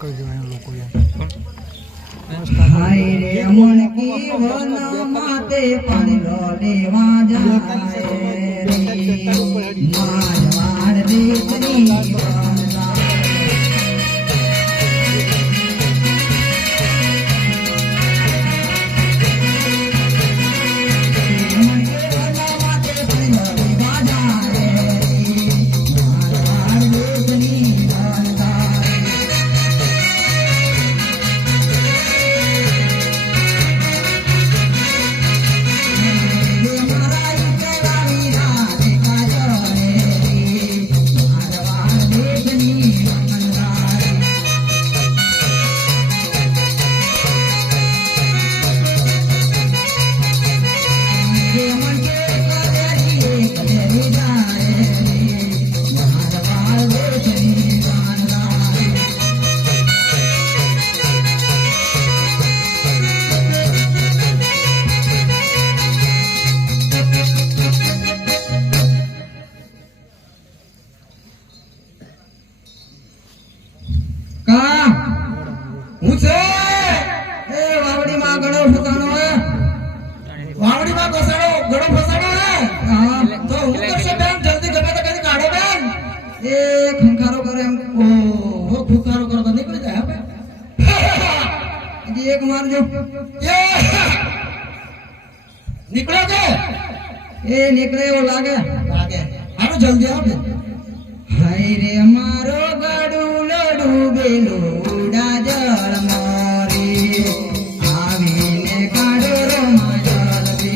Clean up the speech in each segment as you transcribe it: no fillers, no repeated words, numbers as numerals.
કરી દેવાય લોકો હાય રે અમણ કી વન માતે પાણી લો દેવા જાય રે મારવાડ દેશની एक मारजो निकलो के ए निकले वो लागे हारो जल्दी आओ हाय रे मारो गाडू लडू बेलो उड़ा जल मोरी आवीने काडो रो माजल बी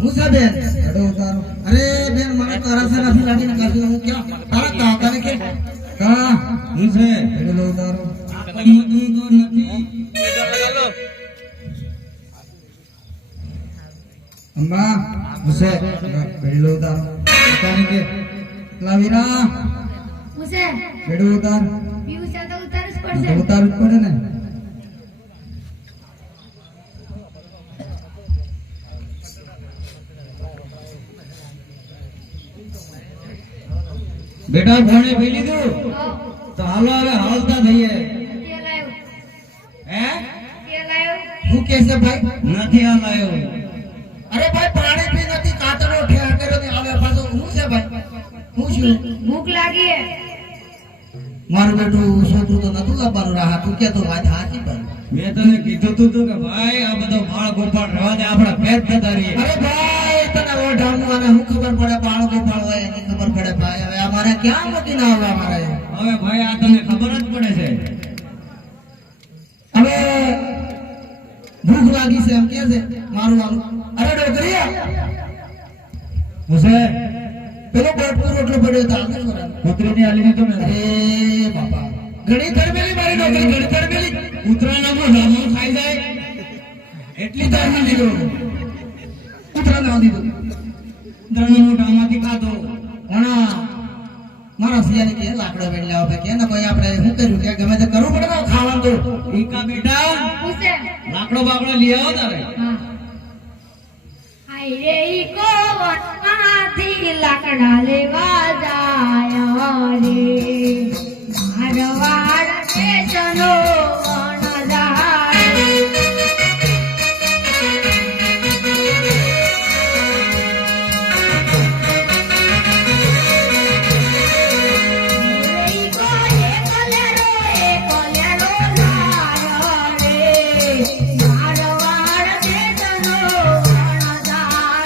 હું છે બેન હેડો ઉતારો અરે બેન મને તારા સે નથી લાગીને કાઢી હું ક્યાં તારા કાકાને કે કા હું છે હેડો ઉતારો મતું તો નથી અમ્મા મુસે હેડો ઉતારો કાકાને કે લાવીરા મુસે હેડો ઉતાર પીવું છે તો ઉતારવું જ પડશે. ઉતારવું જ પડે ને બેટા ભણે પી લીધું તો હાલો હવે હાલતા થઈએ તેલ આવ્યું. હે તેલ આવ્યું. હું કે છે ભાઈ નથી હાલાયો અરે ભાઈ પાણી પી નથી કાતરો ઠેર કર્યો ને હવે પાછો હું છે ભાઈ હું છું ભૂખ લાગી હે. મારું બેટું છોકરું તો નતું લાવવાનું રાહ તું કે તો વાત હાચી ભાઈ મેં તને કીધું તું કે ભાઈ આ બધો માળ ગોપાળ રહેવા દે આપણા પેટ થતા રહીએ. અરે ભાઈ તને ઓઢામનું અને હું ખબર પડે બાળ ગોપાળ હોય એની ખબર પડે ભાઈ હવે અમારે ક્યાં મૂકીને આવે અમારે હવે ભાઈ આ તને ખબર જ પડે છે. હવે ભૂખ લાગી છે એમ કે છે મારું વાલું અરે ડોકરી મુસે પેલો ભરપૂર રોટલો પડ્યો તો આગળ કરે પુત્રીને આલી દીધું ને અરે બાપા ઘણી તરમેલી મારી ડોકરી ઘણી તરમેલી ઉતરાના માં રામણ ખાઈ જાય એટલી તરમેલી દીધો ઉતરા ના દીધું ઉતરાના મોઢામાંથી ખાધો. ઘણા મારા સિયાની કે લાકડો વેડી લાવો કે ને ભાઈ આપણે શું કર્યું કે ગમે તે કરવું પડે ને ખાવાનું તો ઈકા બેટા મુસે લાકડો બાકડો લઈ આવો તારે. હા. આઈ રે ઈ કોવટમાંથી લાકડા લેવા જાય રે મારવાડ દેશનો વણઝાડ. ઈ કોલે કોલેરો લાયો રે મારવાડ દેશનો વણઝાડ.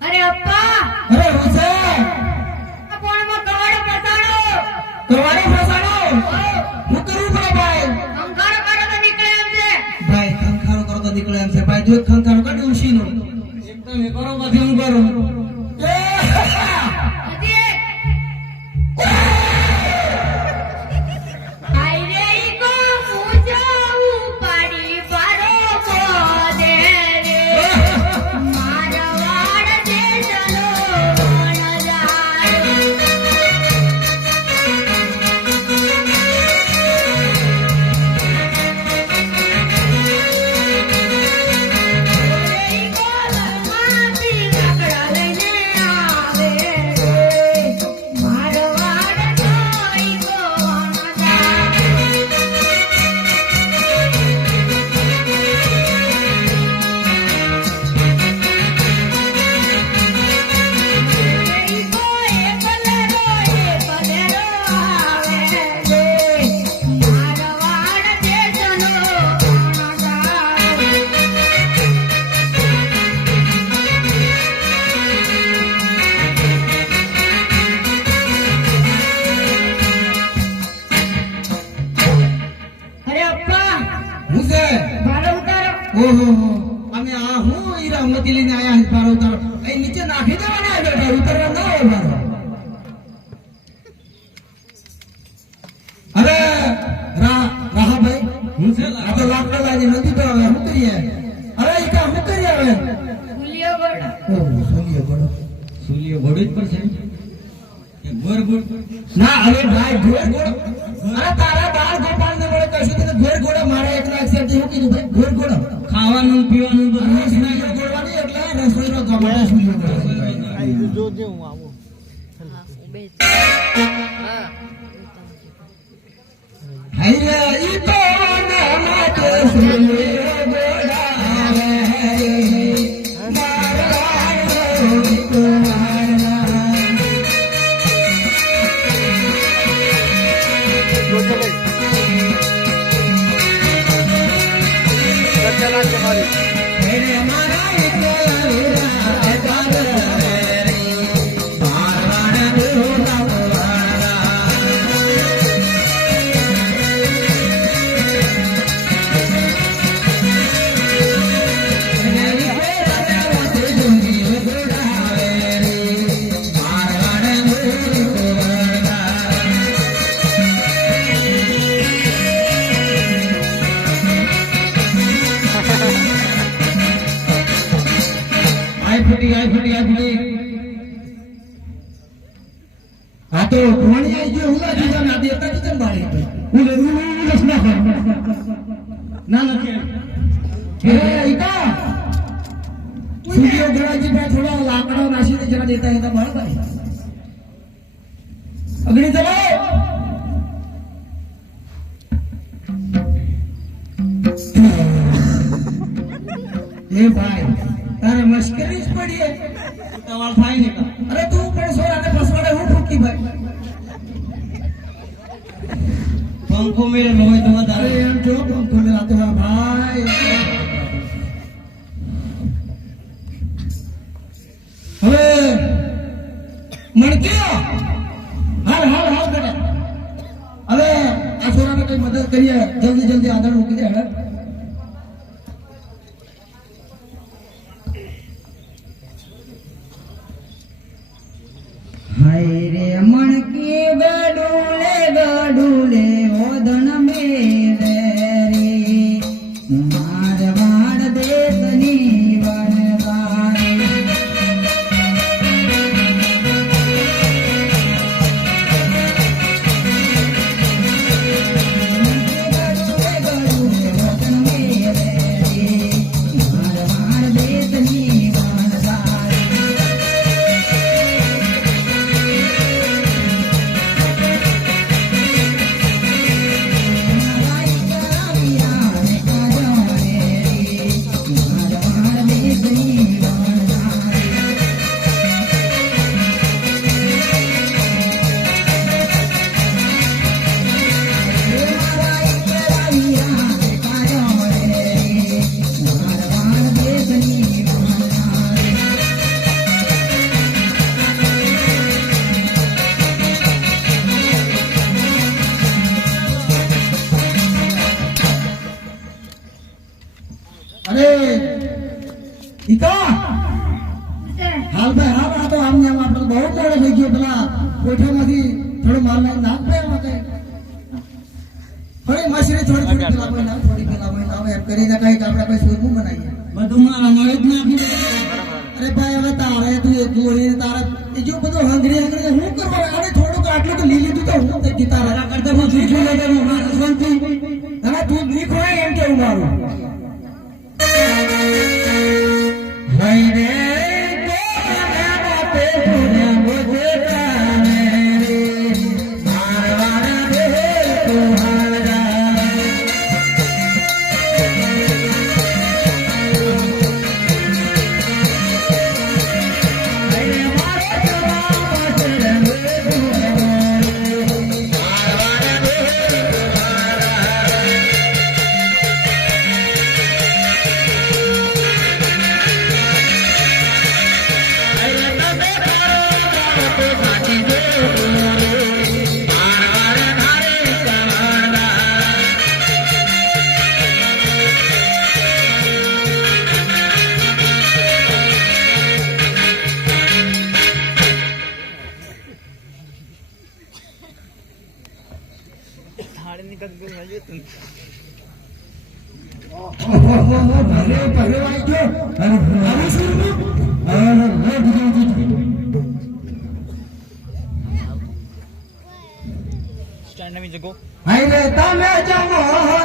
અરે અપ્પા અરે હુસે આ પોણમાં કવાડો પસાડો. કરવાડો ફસાડો હું કરવું પડે ભાઈ અંગારો કરો તો નીકળે એમ છે. ભાઈ ખંખારો કરો તો નીકળે એમ છે ભાઈ જો ખંખારો કાઢી ઉશીનો એકદમ એ કરો પછી હું કરું. હજી એક. આઈ રે ઈ કો મુજાવું પાડી પારો કોદે રે મારવાડ દેશનો વણઝાડ. ઈ કોલમાંથી લાકડા લઈને આવે રે મારવાડનો ઈ કો વણઝાડ. ઈ કોઈ કલેરો આવે રે મારવાડ દેશનો વણઝાડ. અરે અપ્પા હુસે ભાડો ઉતારો. ઓહો અમે આ હું હીરા મોતી લઈને આયા છે બાર ઉતારો એ નીચે નાખી દેવાના બેટા ઉતરવા ના હોય બાર અરે રાહા ભાઈ હું છે આ તો લાકડા લાગી નથી તો હવે શું કરીએ અરે ઈ કા શું કરીએ હવે ભૂલ્યો ગોળો. ઓહો સોલિયો બડો સૂર્ય ઘોડું જ પડશે કે ગોર ગોળ. ના અરે ભાઈ ઘોડ ઘોડ અરે તારા બાળ ગોપાલ ને મળે કશું તને ઘોડ ઘોડા મારા એકલા એક્સેપ્ટ શું કીધું ભાઈ ઘોડ ઘોડા ખાવાનું પીવાનું બધું જ રસોઈ નાખ્યું. ગોળવાની એટલે રસોઈનો ગમાડો સુલ્યો ગોળો હાય રે ઈ તો ના માટે સુલ્યો ગોળાવે મારવાડો તો મેરે મારા એકલા આઈ ફૂટી આ તો કોણી આઈ ગયો હુલા જીજા ના દેતા તો ચમ બાળી હું ના નથી એ ઈકા સૂર્ય ગરાજી પર થોડા લાકડા નાખીને જરા દેતા હતા બાળ બાળી અગ્નિ ચલાવો એ ભાઈ તારે મશ્કરી જ પડી હે તમાર થાય ને અરે તું પણ સોરાને ફસવાડે હું ફૂકી ભાઈ પંખો મેરે હોય તો વધારે એમ જો પંખો મેરા તો ભાઈ હવે મણક્યો હાલ બેટા હવે આ સોરાને કઈ મદદ કરીએ જલ્દી આગળ મૂકી દે હવે હાય રે મણકી ગડુલે ઓદન મેરે રે માર વાડ દેતની વનવારે હાલ ભાઈ હા આ તો આમને આમ આપણે બહુ મોડો થઈ ગયો પેલા કોઠામાંથી થોડો માલ લઈને નાખ ભાઈ આમાં કઈ થોડી મશીને થોડી પેલા ભાઈ નાખ એમ કરીને કઈ આપણે કઈ શોધવું બનાવીએ બધું મારા મળે જ નાખી અરે ભાઈ હવે તારે તું એક ગોળી તારે એ જો બધું હંગરી હું કરવા અરે થોડુંક આટલું તો લીલી તું તો હું થઈ તારા કરતા હું જીત લઈ લેવાનું મારા શાંતિ હવે તું દીખ હોય એમ કેવું મારું નહીં રે તમે જમો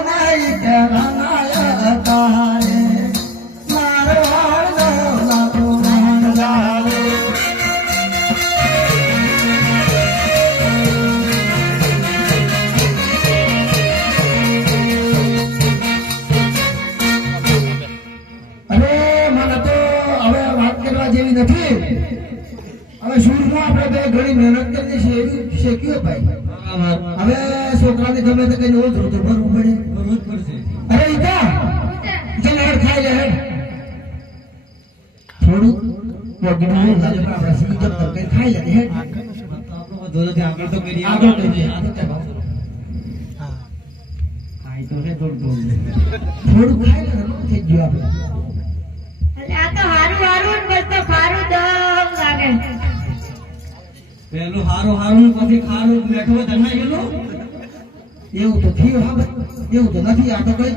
નહીં કે રંગાયા તારે મારવાડ લાગો રંગ જાવે અરે મને તો હવે વાત કરવા જેવી નથી હવે શુરુમાં આપણે બે ઘણી મહેનત કરી શેક્યું ભાઈ હવે છોકરાને ગમે તો કઈ રોજ રોજ ભરવું પડે અરે ઈકા ચાલ હેડ ખાઈ લે હેડ થોડું વગડાઈ લાગે આપણે સીધી જબ તક ખાઈ લે હેડ આપણો ધોરથી આગળ તો કરીએ આગળ કરીએ ખાઈ તો હે થોડું ખાઈ લે થઈ ગયું આપણે આ તો હારું બસ તો ખારું દમ લાગે પેલું હારું પછી ખારું બેઠો ધરના ગયેલું એવું તો થયું હવે એવું તો નથી આ તો કઈ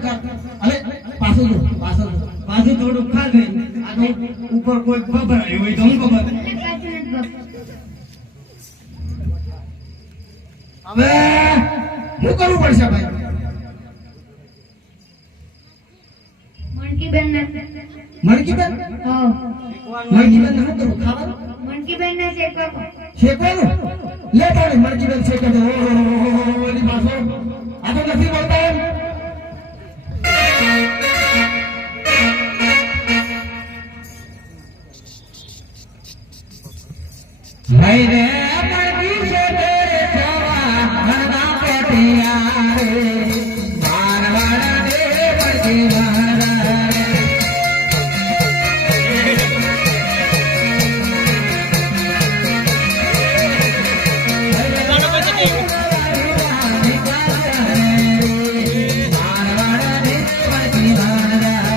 અરે પાછળ જો પાછું થોડું ખાધે આ તો ઉપર કોઈ ખબર હોય તો હું ખબર એટલે કાચું નથી બાપુ. હવે શું કરવું પડશે ભાઈ? મણકી બેન ને મણકીબેન હા મણકીબેન શું કરવું? ખાવાનું મણકી બેન ને શેકવા શેકવાનું? લે તારી મણકીબેન શેકે દે. ઓહો એની પાછો આ તો નથી બોલતા એમ. ભાઈ રે મરજી છે તેરે છવા હરદા પેટિયા રે મારવાડા દે મરજી મારા રે મારવાડા દે મરજી મારા રે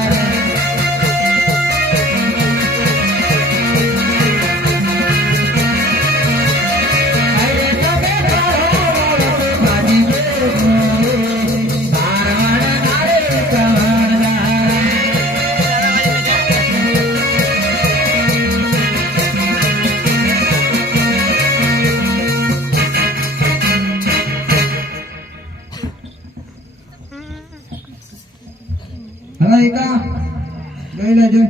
હવે એકા જોઈ લેજો.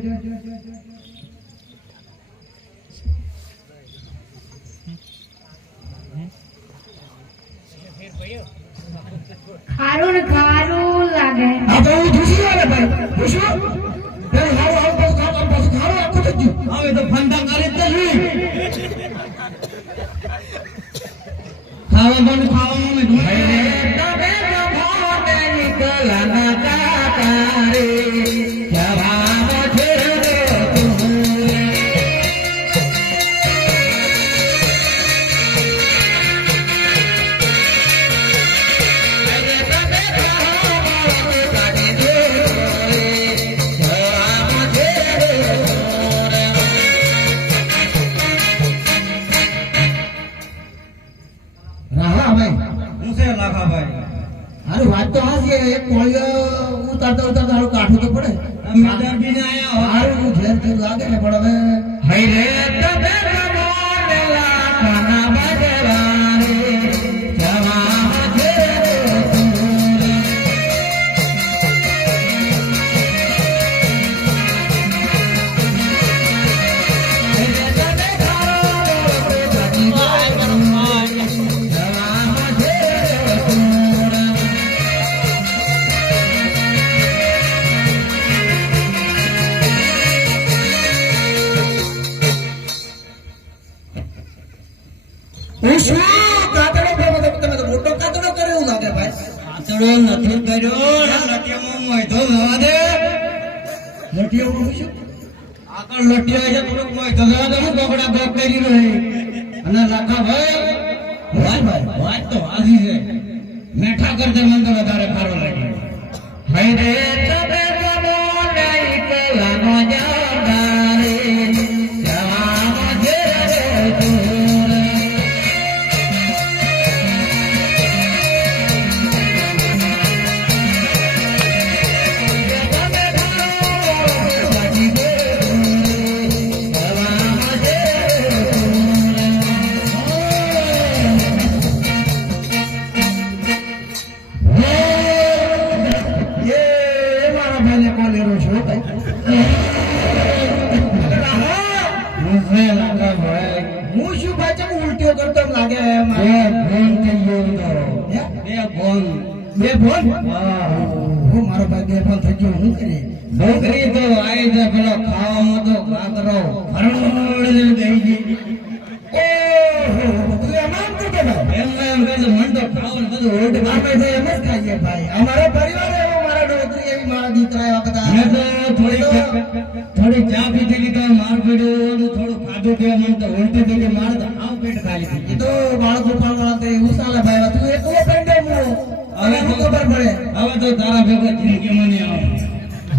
ખારું ને ખારું લાગે. આ તો હું ધૂસી આવે ભાઈ. ધૂસું ત્યારે હારું હારું પાછું ખાવાનું પાછું ખાવાનું આખું થઈ ગયું. હવે તો ફંડા કરે તો શું ખાવાનું મેં તબે ભાવે નીકળના કાકા રે જવાબ છે તું રાહા ભાઈ હું છે લાખાભાઈ હારું વાત તો હાચી છે. એક કોળિયો ઉતારતા ઉતારતા હારું કાઠું તો પડે. તમે દર્દીને આયા હારું હું ઝેર જેવું લાગે ને પણ હવે હઈ રે તબે મોડલા કાના બજરા રે જવાબ છે તું હું શું કાતડો કર્યો? તમે તો મોટો કાતડો કર્યો એવું લાગે ભાઈ. આતડો નથી કર્યો લટિયામાં મોય તો નવા દે લઠિયો હું શું? આગળ લટિયા છે થોડુંક મોય તો નવા દે કોકડા કોક કરી રહી અને લાખાભાઈ વાત તો હાજી છે મેઠા કરતા મને તો વધારે ખારો લાગ્યો હઈ રે તબે મોડઈ કલાનો જાડારે જવાબ છે તું એ મારા ભાઈને કોલેરો છો ભાઈ. હું શું ભાઈ ચમ ઉલટીઓ કરતો એમ લાગે બે ફોન? હું મારો ભાઈ બે ફોન થઈ ગયો. હું કરી નોકરી તો આવી છે પેલો ખાવામાં તો કાતરો ખરડ દઈ ગઈ ઓહો તું એમ આમ કરતો ભાઈ. એમ કહે મન તો ખાવાનું બધું ઓઢ અમે તો એમ જ ખાઈએ ભાઈ. અમારો પરિવાર એવો, મારા ડોકરી એવી, મારા દીકરા એવા બધા. મેં તો થોડી ચા પીધી લીધો માર પડ્યું થોડું ખાધું કે મને તો ઉલટી થઈ ગઈ મારે તો આવ પેટ ખાલી થઈ એ તો બાળકો પાડવાના તો એવું ચાલે ભાઈ. તું એકલો પેંડે હું હવે હું ખબર પડે. હવે તો તારા ભેગો જિંદગી મને આવે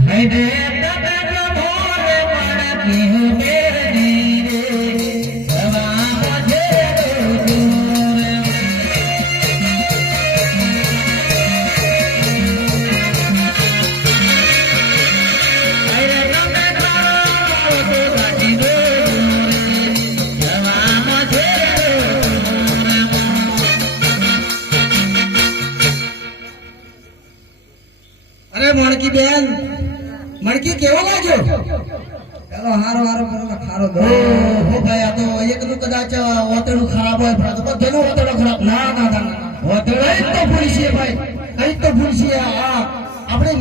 હઈ દે તબે મોરે મારા પીહુ બેરદી રે જવાબ છે તું હઈ રે કણકી કેવો લાગ્યો પેલો હારો હારો કરેલો ખારો દો હો ભાઈ આ તો એકનું કદાચ ઓતેડું ખરાબ હોય પણ આ તો બધાનું ઓતેડું ખરાબ ના ના ના ના ઓતેડું અહીં તો ભૂલ છે ભાઈ અહીં તો ભૂલ છે આ આપણે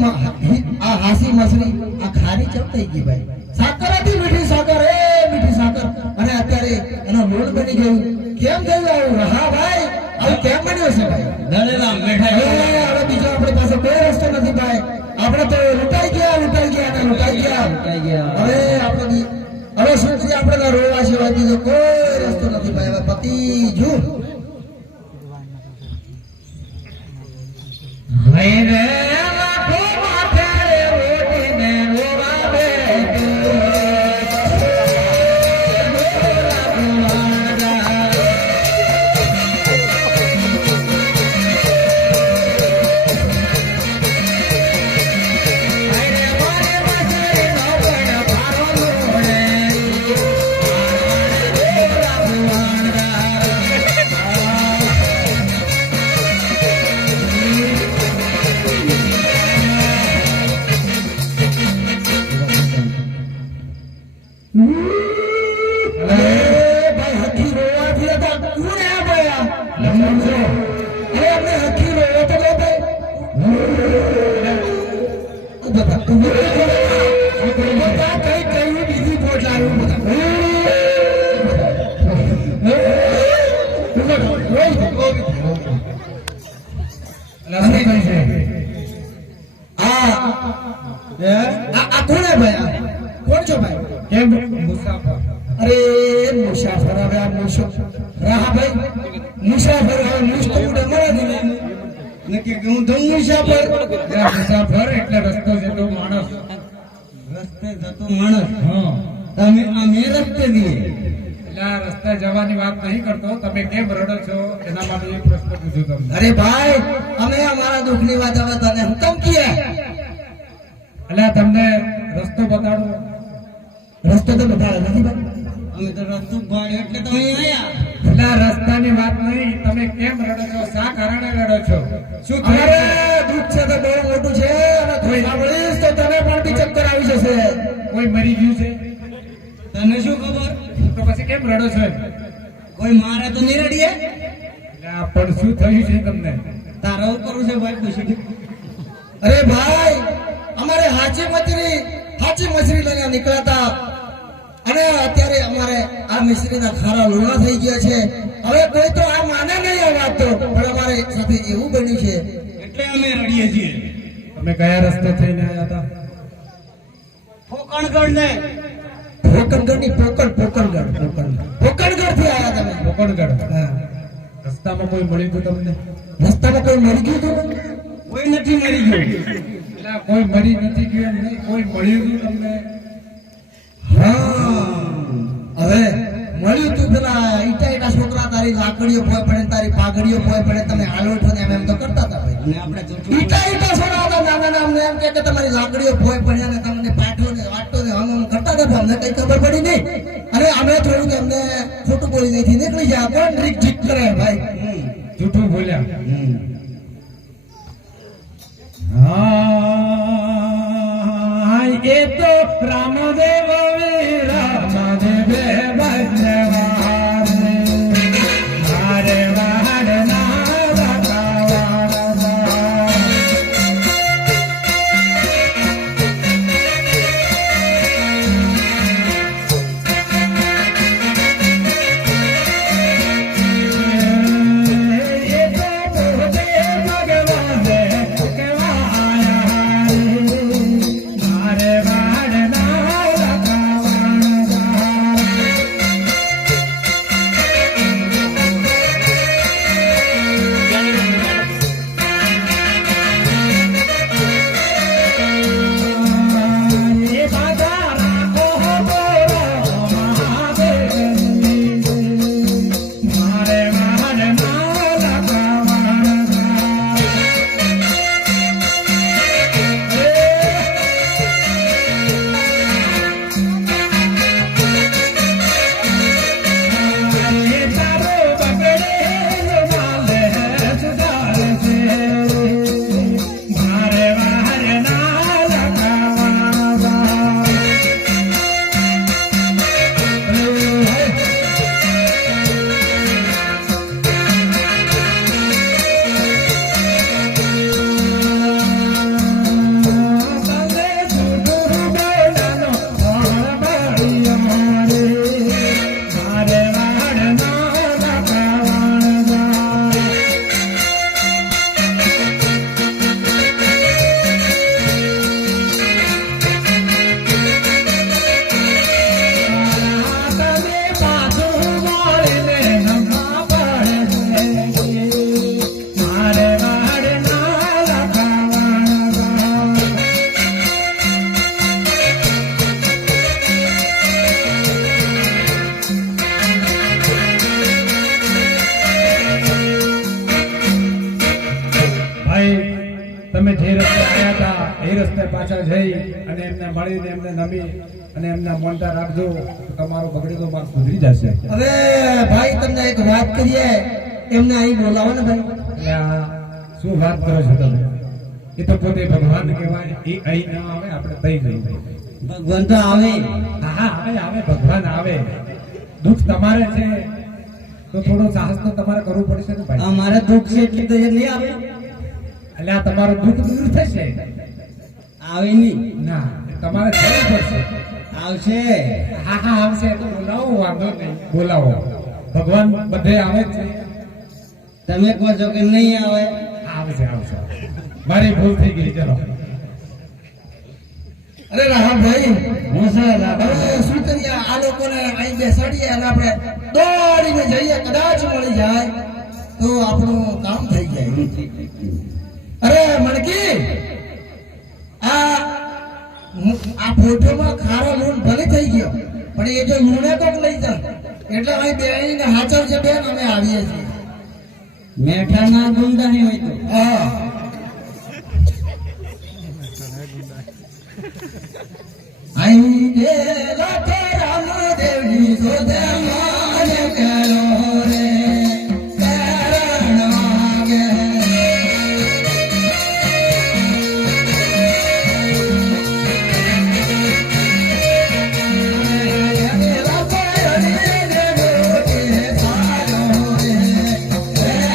આ હાસી મસરી આ ખારી ચમ થઈ ગઈ ભાઈ સાકર હતી મીઠી સાકર અને અત્યારે એનો લોટ બની ગયું કેમ થયું આવું હા ભાઈ આવું કેમ બન્યું છે ભાઈ દળેલા મેઠા હવે બીજો આપણી પાસે કોઈ રસ્તો નથી ભાઈ આપણે તો લૂંટાઈ ગયા હવે આપણે હવે શું છે આપણે રોવા સિવાય બીજો કોઈ રસ્તો નથી ભાઈ હવે પતિ જો ભાઈ રે લાખો માથે ઓટીને રોવાવે ભાઈ હકી રોવાથી હતા કોણ આ ભાઈ સમજો અરે આપણે હકી રોવો તો લે ભાઈ બધા કઈ કઈ બીજી પહોંચાડ્યું આ કોણ હે ભાઈ કોણ છો ભાઈ કેમ મુસાફર અરે મુસાફર હવે આ મુસાફર રાહ ભાઈ મુસાફર હવે મુસ્ત ઉડે મરા દીને નક્કી હું તો મુસાફર મુસાફર એટલે રસ્તો જતો માણસ રસ્તે જતો માણસ હા તમે અમે રસ્તે દઈએ એટલે આ રસ્તે જવાની વાત નહીં કરતો તમે કેમ રડો છો એના માટે એક પ્રશ્ન પૂછું તમને અરે ભાઈ અમે અમારા દુઃખની વાત હવે તને હુકમ કીએ એટલે તમને રસ્તો બતાડો રસ્તો તો બતાડે નથી ભાઈ અમે તો રસ્તો પાડ્યો એટલે તો અહીં આયા એટલે આ રસ્તાની વાત નહીં તમે કેમ રડો છો શા કારણે રડો છો શું અમારે થયું દુઃખ છે તો બહુ મોટું છે અને તું સાંભળીશ તો તને પણ બી ચક્કર આવી જશે કોઈ મરી ગયું છે તને શું ખબર તો પછી કેમ રડો છો કોઈ મારે તો નહીં રડીએ એટલે આ પણ શું થયું છે તમને તારા ઉપર છે ભાઈ પૂછી અરે ભાઈ અમારે હાચી મછરી લઈને નીકળ્યા અને અત્યારે અમારે આ મિશ્રીના ખારા લોણા થઈ ગયા છે હવે કોઈ તો આ માને નહીં આ વાત તો પણ અમારે સાથે એવું બન્યું છે એટલે અમે રડીએ છીએ તમે કયા રસ્તે થઈને આવ્યા હતા ફોકણગઢ ને પોકણગઢ થી આવ્યા તમે પોકણગઢ હા. રસ્તામાં કોઈ મળ્યું હતું તમને રસ્તામાં કોઈ મરી ગયું હતું કોઈ નથી મરી ગયું એટલે આ કોઈ મરી નથી ગયું એમ નહીં કોઈ મળ્યું હતું તમને હા હવે મળ્યું તું પેલા ઈટા છોકરા તારી લાકડીઓ ભોય પડે ને તારી પાઘડીઓ ભોય પડે તમે હાલોઠો ને એમ તો કરતા હતા ભાઈ અને આપણે તો ઈટા છોકરા હતા નાના અમને એમ કે તમારી લાકડીઓ ભોય પડે અને તમને પાઠો ને વાટો ને હમ કરતા હતા અમને કઈ ખબર પડી નહીં અને અમે થોડુંક એમને ખોટું બોલી નહીં નીકળી જાય કોણ રીક જીત કરે ભાઈ જૂઠું બોલ્યા હા એ તો રામદેવ રામદેવ મારે વાડ ભગવાન ભાઈ પાછા જઈ અને એમને મળીને એમને નમી અને એમના મોનતા રાખજો તો તમારો બગડેલો માલ સુધરી જશે. હવે ભાઈ તમને એક વાત કરીએ, એમને અહીં બોલાવો ને ભાઈ. એટલે આ શું વાત કરો છો તમે? એ તો પોતે ભગવાન કહેવાય. એ અહીં ના આવે, આપણે તઈ જઈએ. ભગવાન તો આવે. હા હા આવે આવે, ભગવાન આવે. દુઃખ તમારે છે તો થોડો સાહસ તો તમારે કરવું પડશે ને ભાઈ. અમારે દુઃખ છે એટલે તો એ નહીં આવે. એટલે આ તમારું દુઃખ દૂર થશે. આવે નહીં. ના, તમારે જવું પડશે. આવશે. હા હા આવશે તો બોલાવો, વાંધો નહીં, બોલાવો. ભગવાન બધે આવે જ છે. તમે કહો છો કે નહીં આવે. આવશે આવશે. મારી ભૂલ થઈ ગઈ, ચલો. અરે રાહભાઈ, હું છે હવે શું કરીએ? આ લોકોને અહીં બેસાડીએ અને આપણે દોડીને જઈએ, કદાચ મળી જાય તો આપણું કામ થઈ જાય. અરે મણકી, આ ફોટોમાં ખારો લૂણ ભલે થઈ ગયો, પણ એ જો લૂણે તો લઈ જાય એટલે અહીં બેહીને હાચવજે બેન, અમે આવીએ છીએ. મેઠા ના ગુંદા નહીં હોય તો. હા, અહીં ગેલા તે રામદેવજી સોદે માન કરો રે કરણ વાગે. ગેલા પયણીને રોટે સારો રે કરણ વાગે.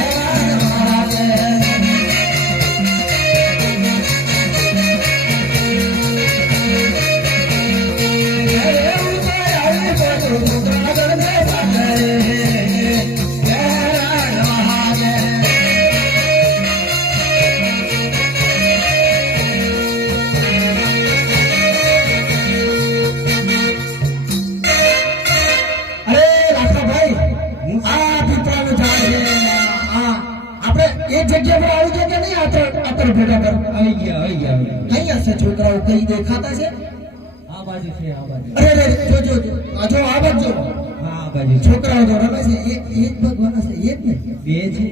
આવી ગયા આવી ગયા. અહીંયા છે છોકરાઓ, કઈ દેખાતા છે? આ બાજુ છે આ બાજુ. અરે જો આ બાજુ જો. હા આ બાજુ છે. છોકરાઓ તો રમે છે. એ જ ભગવાન છે, એ જ ને. બે છે.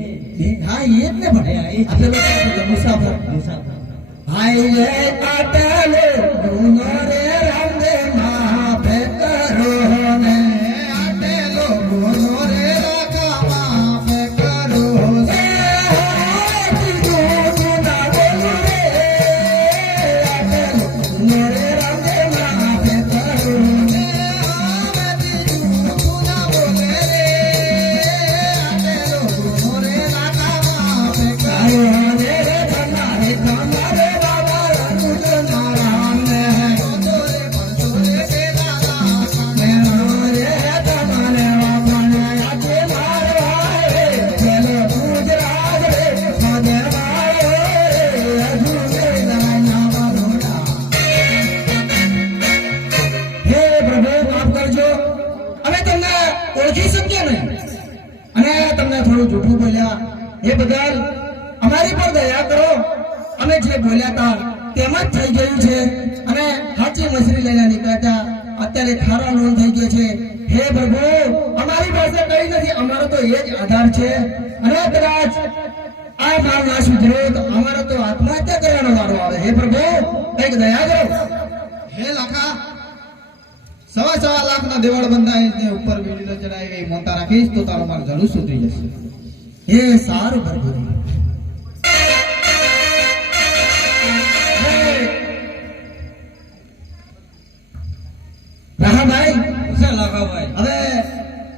હા, એ જ ને. પણ આ પેલો મુસાફર. મુસાફર. હાય કાટલે ગુનો રે રામદે માફે કરો ને, આટેલો ગુનો રે રાખા માફે કરો ને. જૂઠું બોલ્યા એ બદલ અમારી પર દયા કરો. અમે જે બોલ્યા હતા તેમ જ થઈ ગયું છે અને સાચી મછલી લઈને નીકળ્યા. અત્યારે ખારા લોન થઈ ગયો છે. હે પ્રભુ, અમારી પાસે કઈ નથી, અમારો તો એ જ આધાર છે. અને કદાચ આ માલ ના સુધરે તો અમારો તો આત્મહત્યા કરવાનો વારો આવે. હે પ્રભુ, કઈક દયા કરો. હે લાખા, 1.25 લાખના દેવળ બંધાય ઉપર વીડીનો ચડાવી ગઈ મોટા રાખીશ તો તારો માલ જરૂર સુધરી જશે. હે સારું પ્રભુજી. રાહાભાઈ, હવે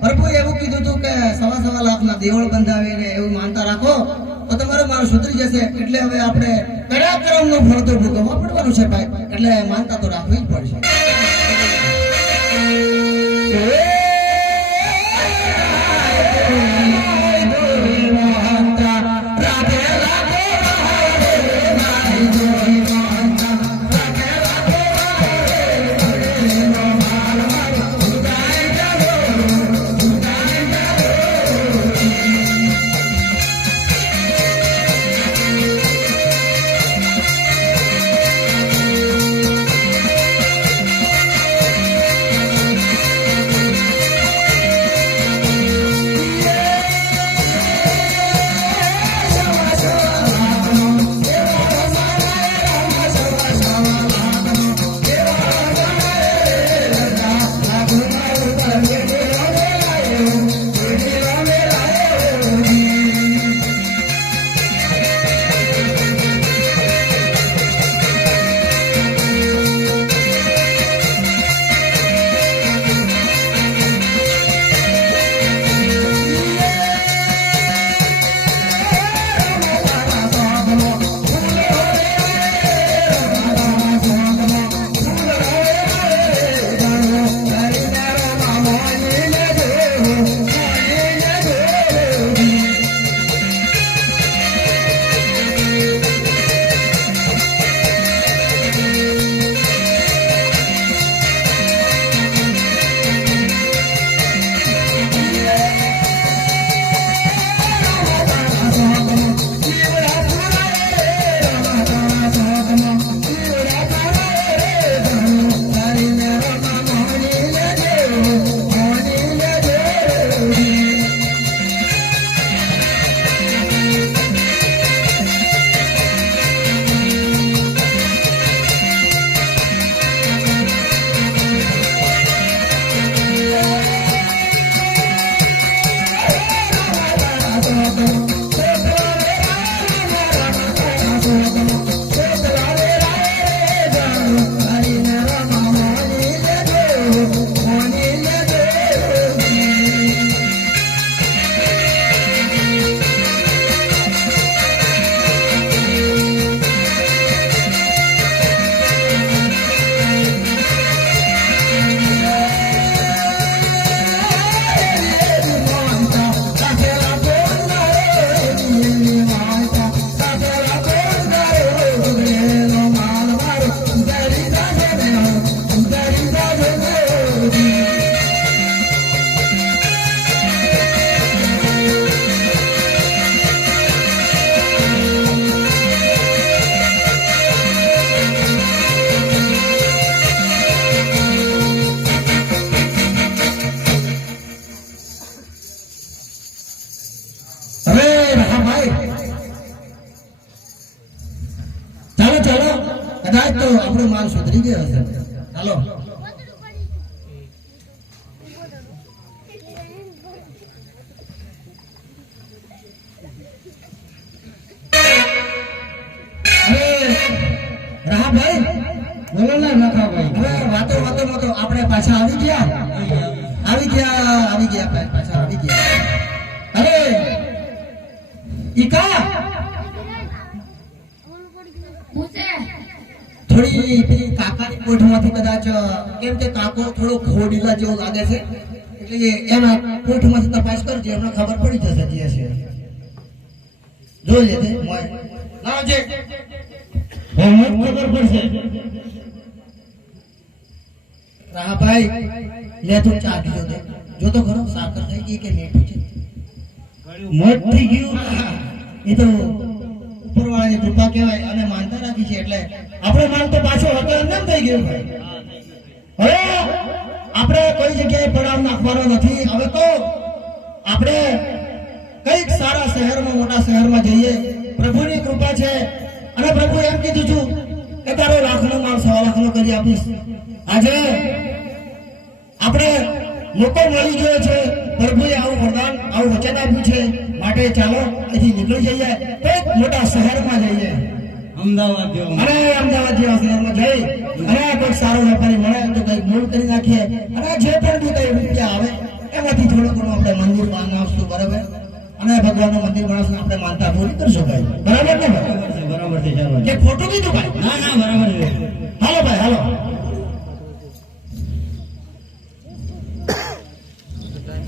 પ્રભુ એવું કીધું હતું કે 1.25 લાખના દેવળ બંધાવીને એવું માનતા રાખો તો તમારો માલ સુધરી જશે. એટલે હવે આપણે કયા કર્મનો ફળ તો ભોગવવા પડવાનું છે ભાઈ, એટલે માનતા તો રાખવી જ પડશે. તો આપણો માલ સુધરી ગયો હશે. હાલો રાહભાઈ, બોલો ને લખાભાઈ. હવે વાતો આપણે પાછા આવી ગયા પાછા આવી ગયા. અરે ઈકા પૂછે થોડી પેલી કાકાની કોઠમાંથી કદાચ કેમ કે કાકો થોડો ખોડીલા જેવો લાગે છે, એટલે એના કોઠમાંથી તપાસ કરજે, એમને ખબર પડી જશે જે છે. જોઈ લેજે મોય લાવજે. ખબર પડશે. રાહભાઈ લે તું ચા પીજો તો જો તો ખરો સાકર થઈ ગઈ કે મીઠું છે. મોત થઈ ગયું. એ તો ઉપરવાળાની કૃપા કહેવાય અને માનતા રાખી છે એટલે આપણો માલ તો પાછો હતો એમ થઈ ગયો ભાઈ. હવે આપણે કોઈ જગ્યાએ પડાવ નાખવાનો નથી. હવે તો આપણે કઈક સારા શહેરમાં, મોટા શહેરમાં જઈએ. પ્રભુની કૃપા છે અને પ્રભુ એમ કીધું છું કે તારો લાખનો માલ 1.25 લાખનો કરી આપીશ. આજે આપણે મોકો મળી ગયો છે. પ્રભુએ આવું વરદાન, આવું વચન આપ્યું છે. માટે ચાલો અહીંથી નીકળી જઈએ, કઈક મોટા શહેરમાં જઈએ. અમદાવાદ જેવો. અને અમદાવાદ જેવા શહેરમાં જઈ અને કોઈ સારો વેપારી મળે તો કઈક મૂળ કરી નાખીએ અને જે પણ બી કઈ રૂપિયા આવે એમાંથી થોડું ઘણું આપણે મંદિર બનાવશું. બરાબર? અને ભગવાનનું મંદિર બનાવશું, આપણે માનતા પૂરી કરશું ભાઈ. બરાબર ને ભાઈ? બરાબર છે. ચાલો. કે ખોટું કીધું ભાઈ? ના ના બરાબર છે. હાલો ભાઈ હાલો.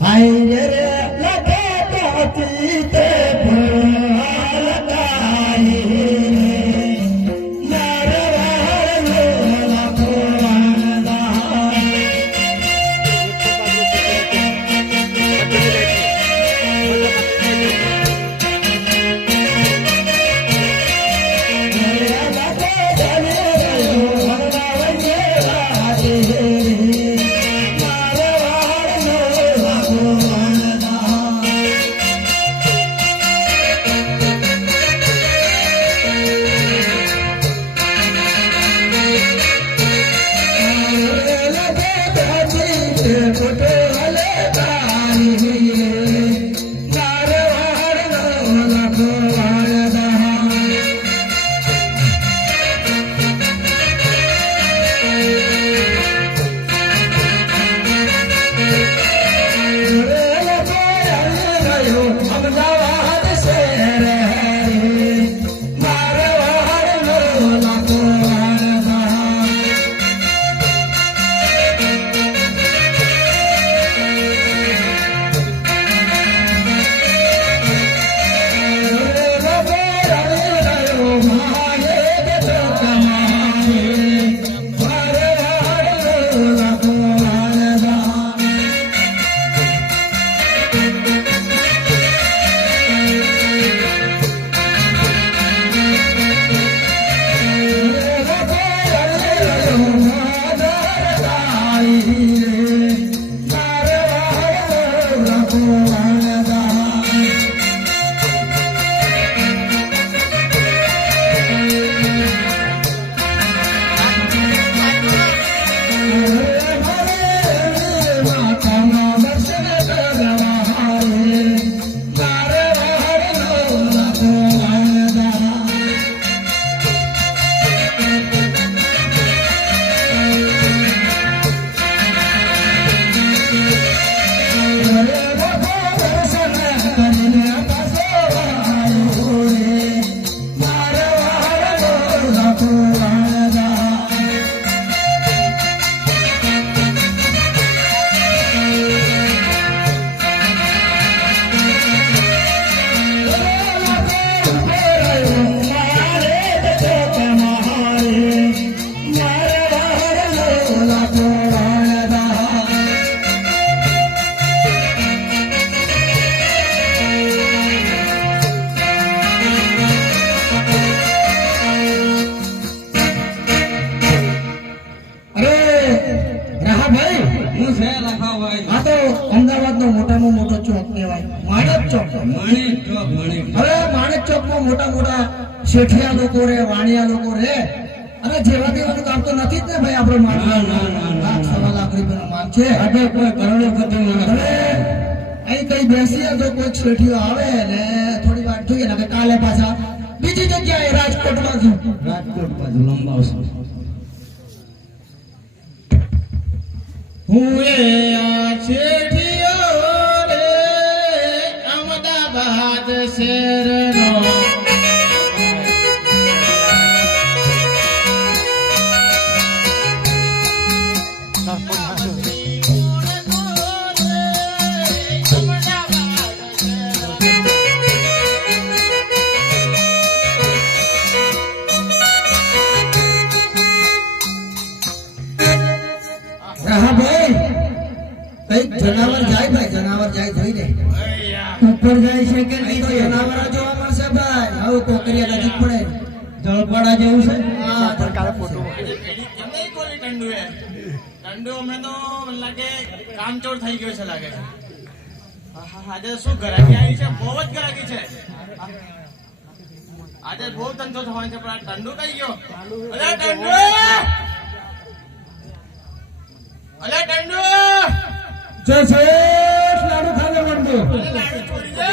હાય રે લખે કાતી તે અમદાવાદનો મોટામાં મોટો ચોક કહેવાય માણેક ચોક. હવે માણેક ચોકમાં મોટા મોટા શેઠિયા લોકો રે, વાણિયા લોકો રે અરે જેવા તેવાનું કામ તો નથી જ ને ભાઈ આપણો માલ. ના, ના, ના, ના. લાખ સવા લાખ રૂપિયાનો માલ છે. આજે કોઈ કરોડોપતિ માણસ અરે અહીં કઈ બેસીએ તો કોઈક શેઠીઓ આવે ને થોડી વાર જોઈએ ને કે કાલે પાછા બીજી જગ્યાએ રાજકોટમાં છું. રાજકોટ બાજુ લંબાવશે. હું એ આ શેઠિયો રે અમદાવાદ શહેરનો હા ભાઈ કઈક જનાવર જાય ભાઈ, જનાવર જાય જોઈ લે. ઉપર જાય છે કે અહીં તો નહીં? જનાવર જોવા મળશે ભાઈ. આવું કોકરિયા નજીક પડે. જળપાડા જેવું છે. હા ટંડુ હમણાં તો મને લાગે કામચોર થઈ ગયો છે લાગે છે. આજે શું ગરાકી આવી છે, બહુ જ ગરાકી છે. આજે બહુ ધંધો થવાનો છે, પણ આ ટંડુ કઈ ગયો? અલ્યા ટંડુ, અલ્યા ટંડુ, જય શેઠ લાડુ ખાને માંડો. અરે લાડુ છોડી દે,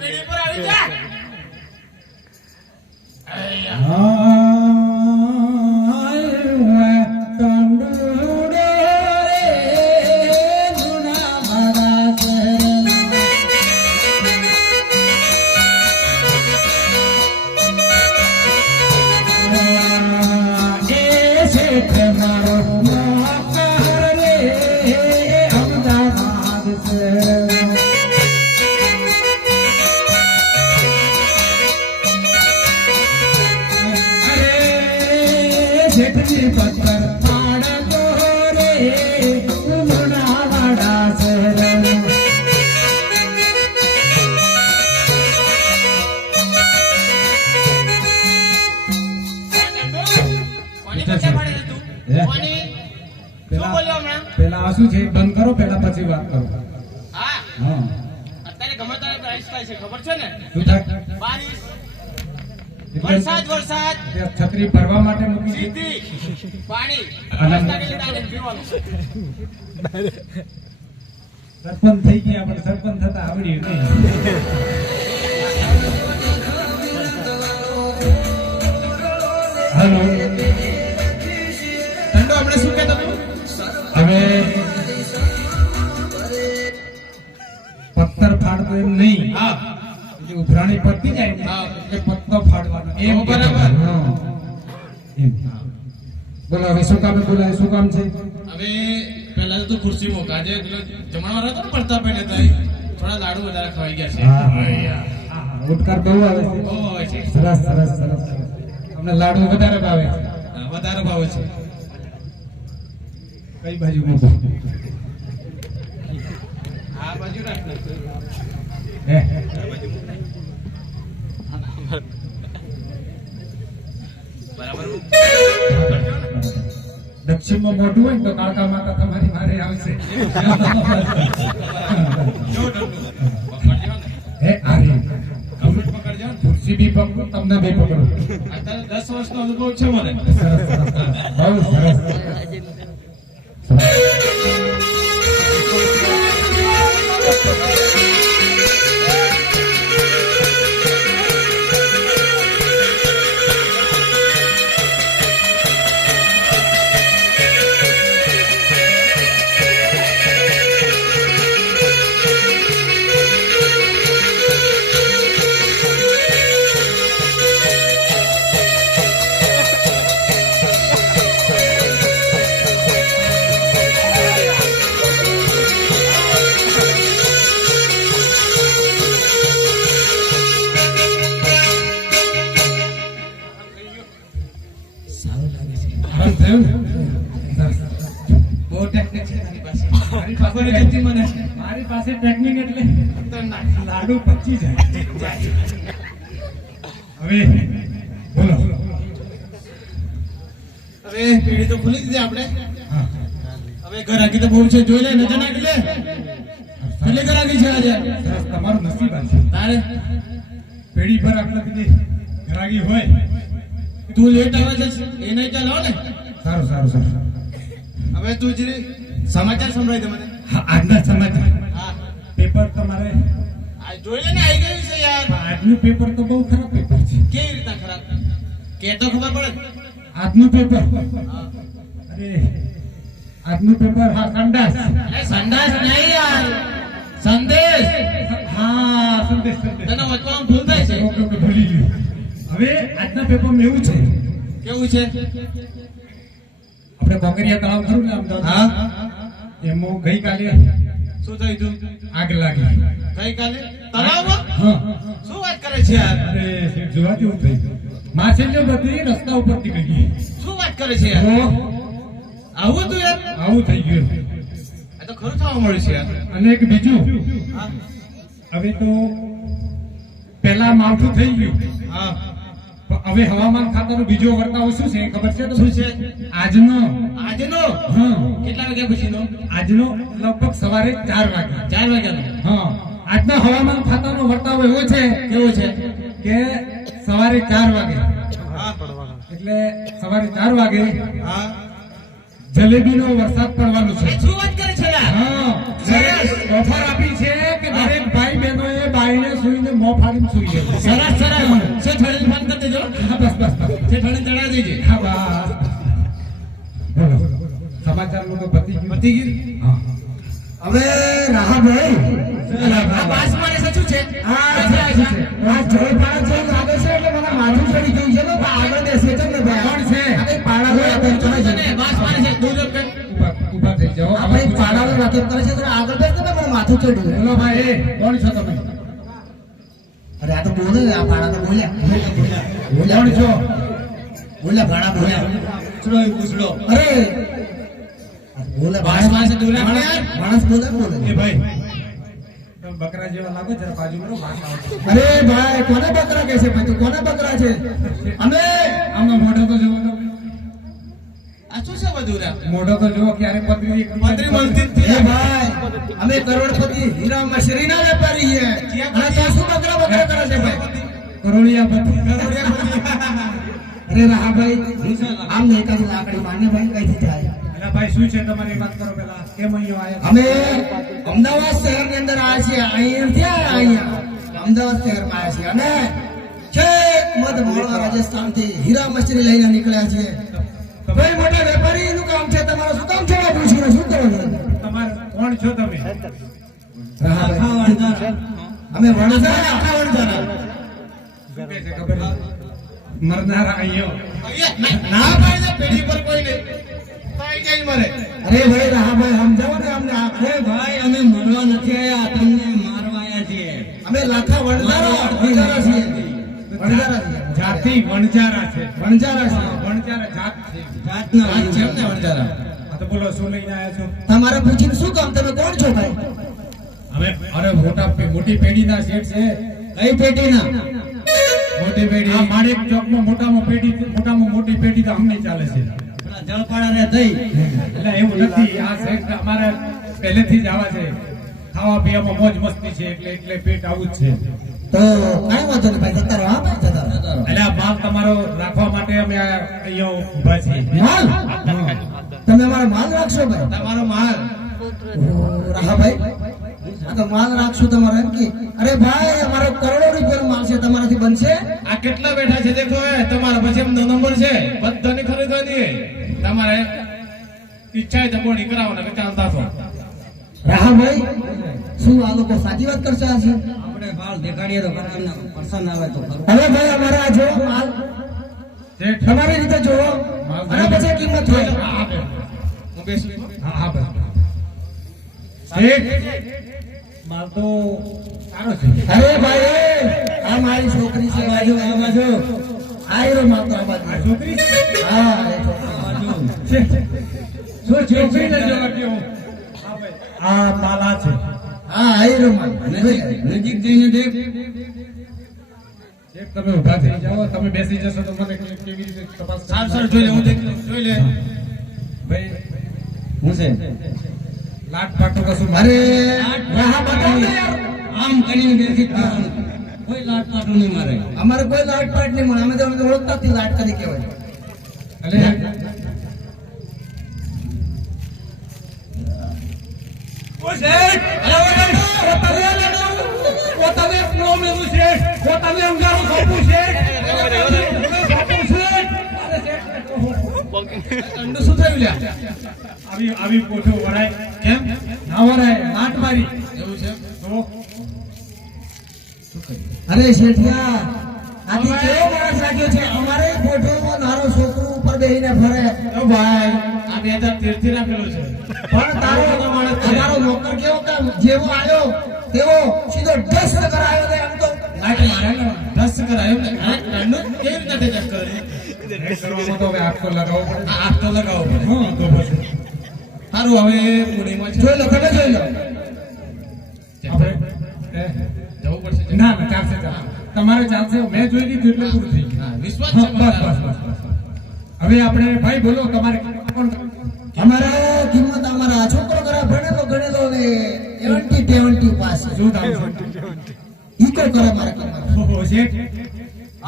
પેઢી પર આવી જા. જેઠની પથ્થર પાડતો રે લુણાવાડા શહેરનો. કોની કચ્છા પાડે છે તું? હે? કોની? શું બોલ્યો હમણાં? પેલા આ શું છે બંધ કરો, પેલા પછી વાત કરો. હા, હા અત્યારે ગમે ત્યારે બારિશ થાય છે, ખબર છે ને? શું થાય? બારિશ, એટલે વરસાદ, તે છત્રી ભરવા માટે મૂકી છે. સીધી પાણી, અને- રસ્તા કે ડાયરેક્ટ પીવાનું. સરપંચ થઈ ગયા પણ સરપંચ થતા આવડ્યું નહીં. હેલો, ઠંડો આપણે શું કહેતા તું? હવે પથ્થર ફાડતો એમ નહીં. હા જે ઉભરાણી પડતી જાય ને હા. એટલે પત્તો ફાડવાનો એમ ઓ, બરાબર. હા. એમ. બોલો હવે શું કામ બોલાય, શું કામ છે? હવે પહેલા તો ખુરશી મૂક. આજે પેલો જમણવાર હતો ને પ્રતાપભાઈને ત્યાં થોડા લાડુ વધારે ખવાઈ ગયા છે. હા, હા, હા. ઉદકાર બહુ આવે છે. બહુ હોય છે. સરસ સરસ સરસ સરસ. અમને લાડુ વધારે ભાવે છે. હા, વધારે ભાવે છે. કઈ બાજુ મૂકો? આ બાજુ રાખ ને. હે? બરાબર. દક્ષિણમાં મોઢું હોય ને તો કાળકા માતા તમારી મારે આવશે. જો ઠંડુ પકડજો ને. હે આરી કમ્પ્લીટ પકડજો ને. ખુરશી બી પકડો, તમને બી પકડો. અત્યારે 10 વર્ષનો અનુભવ છે મને. સરસ સરસ. બહુ સરસ. બસ થયું ને? સરસ. બહુ ટેકનિક છે તારી પાસે. મારી પાસે ખબર નથી મને. મારી પાસે ટેકનિક એટલે ખતરનાક. લાડુ પચી જાય. હવે બોલો. હવે પેઢી તો ખુલી દીધી આપણે. હા. હવે ઘરાકી તો બહુ છે, જોઈ લે, નજર નાખી લે. કેટલી ઘરાકી છે આજે? સરસ, તમારું નસીબ આ છે. તારે પેઢી પર આટલા બધી ગ્રાહકી હોય તું લેટ આવે છે એ નહીં ચાલો ને. સારું સારું સારું. હવે તું જે સમાચાર સંભળાય દે મને. હા, આજના સમાચાર હા પેપર તમારે આ જોઈ લે ને આવી ગયું છે યાર. આજનું પેપર તો બહુ ખરાબ પેપર છે. કેવી રીતના ખરાબ કે તો ખબર પડે. આજનું પેપર હા. અરે આજનું પેપર હા સંડાસ. અરે સંડાસ નહીં યાર, સંદેશ. હા સંદેશ સંદેશ. તને વાંચવામાં ભૂલ થાય છે. ઓકે ઓકે ભૂલી ગયો. હવે આજના પેપરમાં એવું છે કેવું છે? આપણે કોકરિયા તળાવ ખરું ને અમદાવાદ, હા એમાં ગઈકાલે શું થયું તું આગ લાગી. ગઈકાલે તળાવમાં? હા શું વાત કરે છે યાર? અરે શેઠ જોવા જેવું થઈ ગયું. માછલીઓ બધી રસ્તા ઉપર નીકળી ગઈ. શું વાત કરે છે યાર? તો આવું તું યાર? આવું થઈ ગયું. આ તો ખરું થવા મળ્યું છે યાર. અને એક બીજું, હા હવે તો પેલા માવઠું થઈ ગયું, હા પણ હવે હવામાન ખાતાનો બીજો વર્તાવ શું છે ખબર છે? શું છે? આજનો આજનો? હા કેટલા વાગ્યા પછીનો? આજનો લગભગ સવારે 4 વાગે. 4 વાગ્યાનો. હા આજના હવામાન ખાતાનો વર્તાવ એવો છે કેવો છે? કે સવારે 4 વાગે હા એટલે સવારે 4 વાગે હા. જલેબીનો વરસાદ પડવાનો છે. શું વાત કરે છે યાર? હા સરસ. ઓફર આપી છે કે દરેક ભાઈ બહેનોએ બાઈને સુઈને મોં ફાડીને સુઈ જવું. સરસ સરસ. છે થોડી ફોન કરી દેજો. હા બસ બસ બસ. છે થોડી ચડાવી દેજે. હા બસ બોલો સમાચારનું તો પતી ગયું. પતી ગયું? હા હવે રાહાભાઈ આ પાસ મારે છે શું છે? આ જળ પાડા જેવું લાગે છે એટલે મને માથું ચડી ગયું છે ને તો આગળ બેસે છે ને ભાઈ. કોણ છે? આ કઈ પાડાનો વાતો કરે છે. ને પાસ મારે છે તું જો કે ઊભા થઈ જાઓ. આ ભાઈ પાડાનો વાતો કરે છે તો આગળ બેસે ને મને માથું ચડ્યું. બોલો ભાઈ કોણ છો તમે? અરે આ તો બોલે આ પાડા તો બોલ્યા કોણ છો? બોલ્યા ભાડા બોલ્યા. પૂછડો પૂછડો. અરે આ બોલે પાસ મારે છે તું રે યાર. માણસ બોલે બોલે. એ ભાઈ તમે બકરા જેવા લાગો જરા બાજુ કરો વાત આવો. અરે ભાઈ કોને બકરા કહે છે ભાઈ તું કોને બકરા છે? અમે આમનો મોઢો તો જોવો તો. આ શું છે બધું રે? મોઢો તો જોવો ક્યારે પતરી પતરી મળતી જ એ નથી. ભાઈ અમે કરોડપતિ હીરા મશરીના વેપારી છીએ અને તો શું બકરા બકરા કરે છે ભાઈ? કરોડિયા પતરી. અરે રાહા ભાઈ આમ ને એકાદી લાકડી માને ભાઈ કઈથી જાય? અલા ભાઈ શું છે તમારી વાત કરો પેલા કેમ અહીંયા આયા? અમે અમદાવાદ શહેરની અંદર આવ્યા છીએ. અહીંયા અમદાવાદ શહેરમાં આવ્યા છીએ અને છેક મધ મોડા રાજસ્થાનથી હીરા મશરી લઈને નીકળ્યા છીએ. ભાઈ મોટા વેપારી એનું કામ છે. તમારું શું કામ છે? પૂછ્યું શું કરો છો? તમારે કોણ છો તમે? રાહાભાઈ અમે વણઝારા આખા વણઝારા. શું કહે છે ખબર છે? મરનારા અહીંયા. અહીંયા ના પાડે છે પેઢી પર કોઈ નહીં. તો આઈ જાય મરે. અરે ભાઈ રાહાભાઈ સમજાવો ને અમને. અરે ભાઈ અમે મરવા નથી આયા, તમને મારવા આયા છીએ. અમે લાખા વણઝારા વણઝારા છીએ. વણઝારા છીએ. જાતિ વણજારા છે. વણઝારા છીએ. વણજારા જાત છે. જાતના વાત છે એમ ને વણજારા? આ તો બોલો શું લઈને આવ્યા છો? તમારે પૂછીને શું કામ? તમે કોણ છો ભાઈ? અમે અરે મોટી પેઢીના શેઠ છે. કઈ પેટીના? મોટી પેઢી આ માણેક ચોકમાં મોટામાં મોટી પેઢી તો અમને ચાલે છે. પેલા જળપાડા રે થઈ. એટલે એવું નથી. આ શેઠ અમારે પહેલેથી જ આવા છે. ખાવા પીવામાં મોજ મસ્તી છે એટલે પેટ આવું જ છે. તો કઈ વાંધો નહીં ભાઈ. જતા રહો. હા ભાઈ જતા રહો. એટલે આ માલ તમારો રાખવા માટે અમે અહીંયા ઊભા છીએ. માલ તમે અમારો માલ રાખશો ભાઈ? તમારો માલ. રાહાભાઈ આ તો માલ રાખશું તમારો એમ કે? અરે ભાઈ અમારો કરોડો રૂપિયાનો માલ છે. તમારાથી બનશે? આ કેટલા બેઠા છે દેખો એ તમારા પછી એમનો નંબર છે બધાને ખરીદવાની. તમારે ઈચ્છા હોય તો બોડી કરાવવાના કે ચાલતા છો. રાહાભાઈ શું આ લોકો સાચી વાત કરશે? આ છે આપણે બાલ દેખાડીએ તો ખરા પસંદ આવે તો ખરું. હવે ભાઈ અમારે આ જોવો માલ શેઠ તમારી રીતે જોવો અને પછી કિંમત હોય. હું બેસું. હા હા બસ. શેઠ માલ તો સારો છે. અરે ભાઈ આ મારી છોકરી છે. બાજુ આ બાજુ આ હીરો માલ તો આ બાજુ. આ છોકરી છે? હા એ છોકરી. શેઠ, શું છોકરીને જવા દ્યો. આ માલ આ છે. હા આ હીરો માલ. નજીક જઈને દેખ. શેઠ તમે ઊભા થઈ જાઓ. તમે બેસી જશો તો મને કેવી રીતે તપાસ સારું સારું જોઈ લે હું દેખ જોઈ લે. ભાઈ હું છે લાટ પાટો કશું અરે રાહા બતાવો ને યાર. આમ કરીને બેસી જ જવાનું. કોઈ લાડ લાટ પાટું નહીં મારે. અમારે કોઈ લાટ પાટ નહીં મળે, અમે તો ઓળખતા જ નથી લાટ કરી કહેવાય. એટલે ઓ શેઠ, પોતાને પ્લો મેલું શેઠ, પોતાને અંગારું સોંપું શેઠ. કંડુ શું થયું લ્યા? આવી પોઠો વરાય કેમ ના વરાય? લાટ મારી એવું છે? તો અરે શેઠિયા, આથી કેવો માણસ લાગ્યો છે? અમારે ફોટોમાં નારો છોકરો ઉપર બેહીને ફરે. ઓ ભાઈ, આ 2013 રાખેલો છે. પણ તારો અમારો નોકર કેવો કે જેવો આવ્યો તેવો સીધો ડસ કરાયો ને આમ તો લાટ મારે ને 10 કરાયો ને. હા, કંડુ કેવી રીતે ટેક કરે? કરવામાં તો હવે હાથ તો લગાવવો પડે. આ આપ તો લગાવો પડે. હા તો પછી સારું, હવે પુણેમાં છે. જોઈ લો, તમે જોઈ લો. આપણે જવું પડશે. ના ના ચાલશે ચાલશે, તમારે ચાલશે. મેં જોઈ લીધું એટલે પૂરું થઈ ગયું. હા, વિશ્વાસ હા, છે બસ મારા. બસ બસ બસ. હવે આપણે ભાઈ બોલો, તમારે કોણ? અમારે કિંમત અમારા છોકરો કરે ભણેલો ને 70 પાસ છે. શું નામ છે? ઈકો કરે મારા કિંમત. ઓહો, શેઠ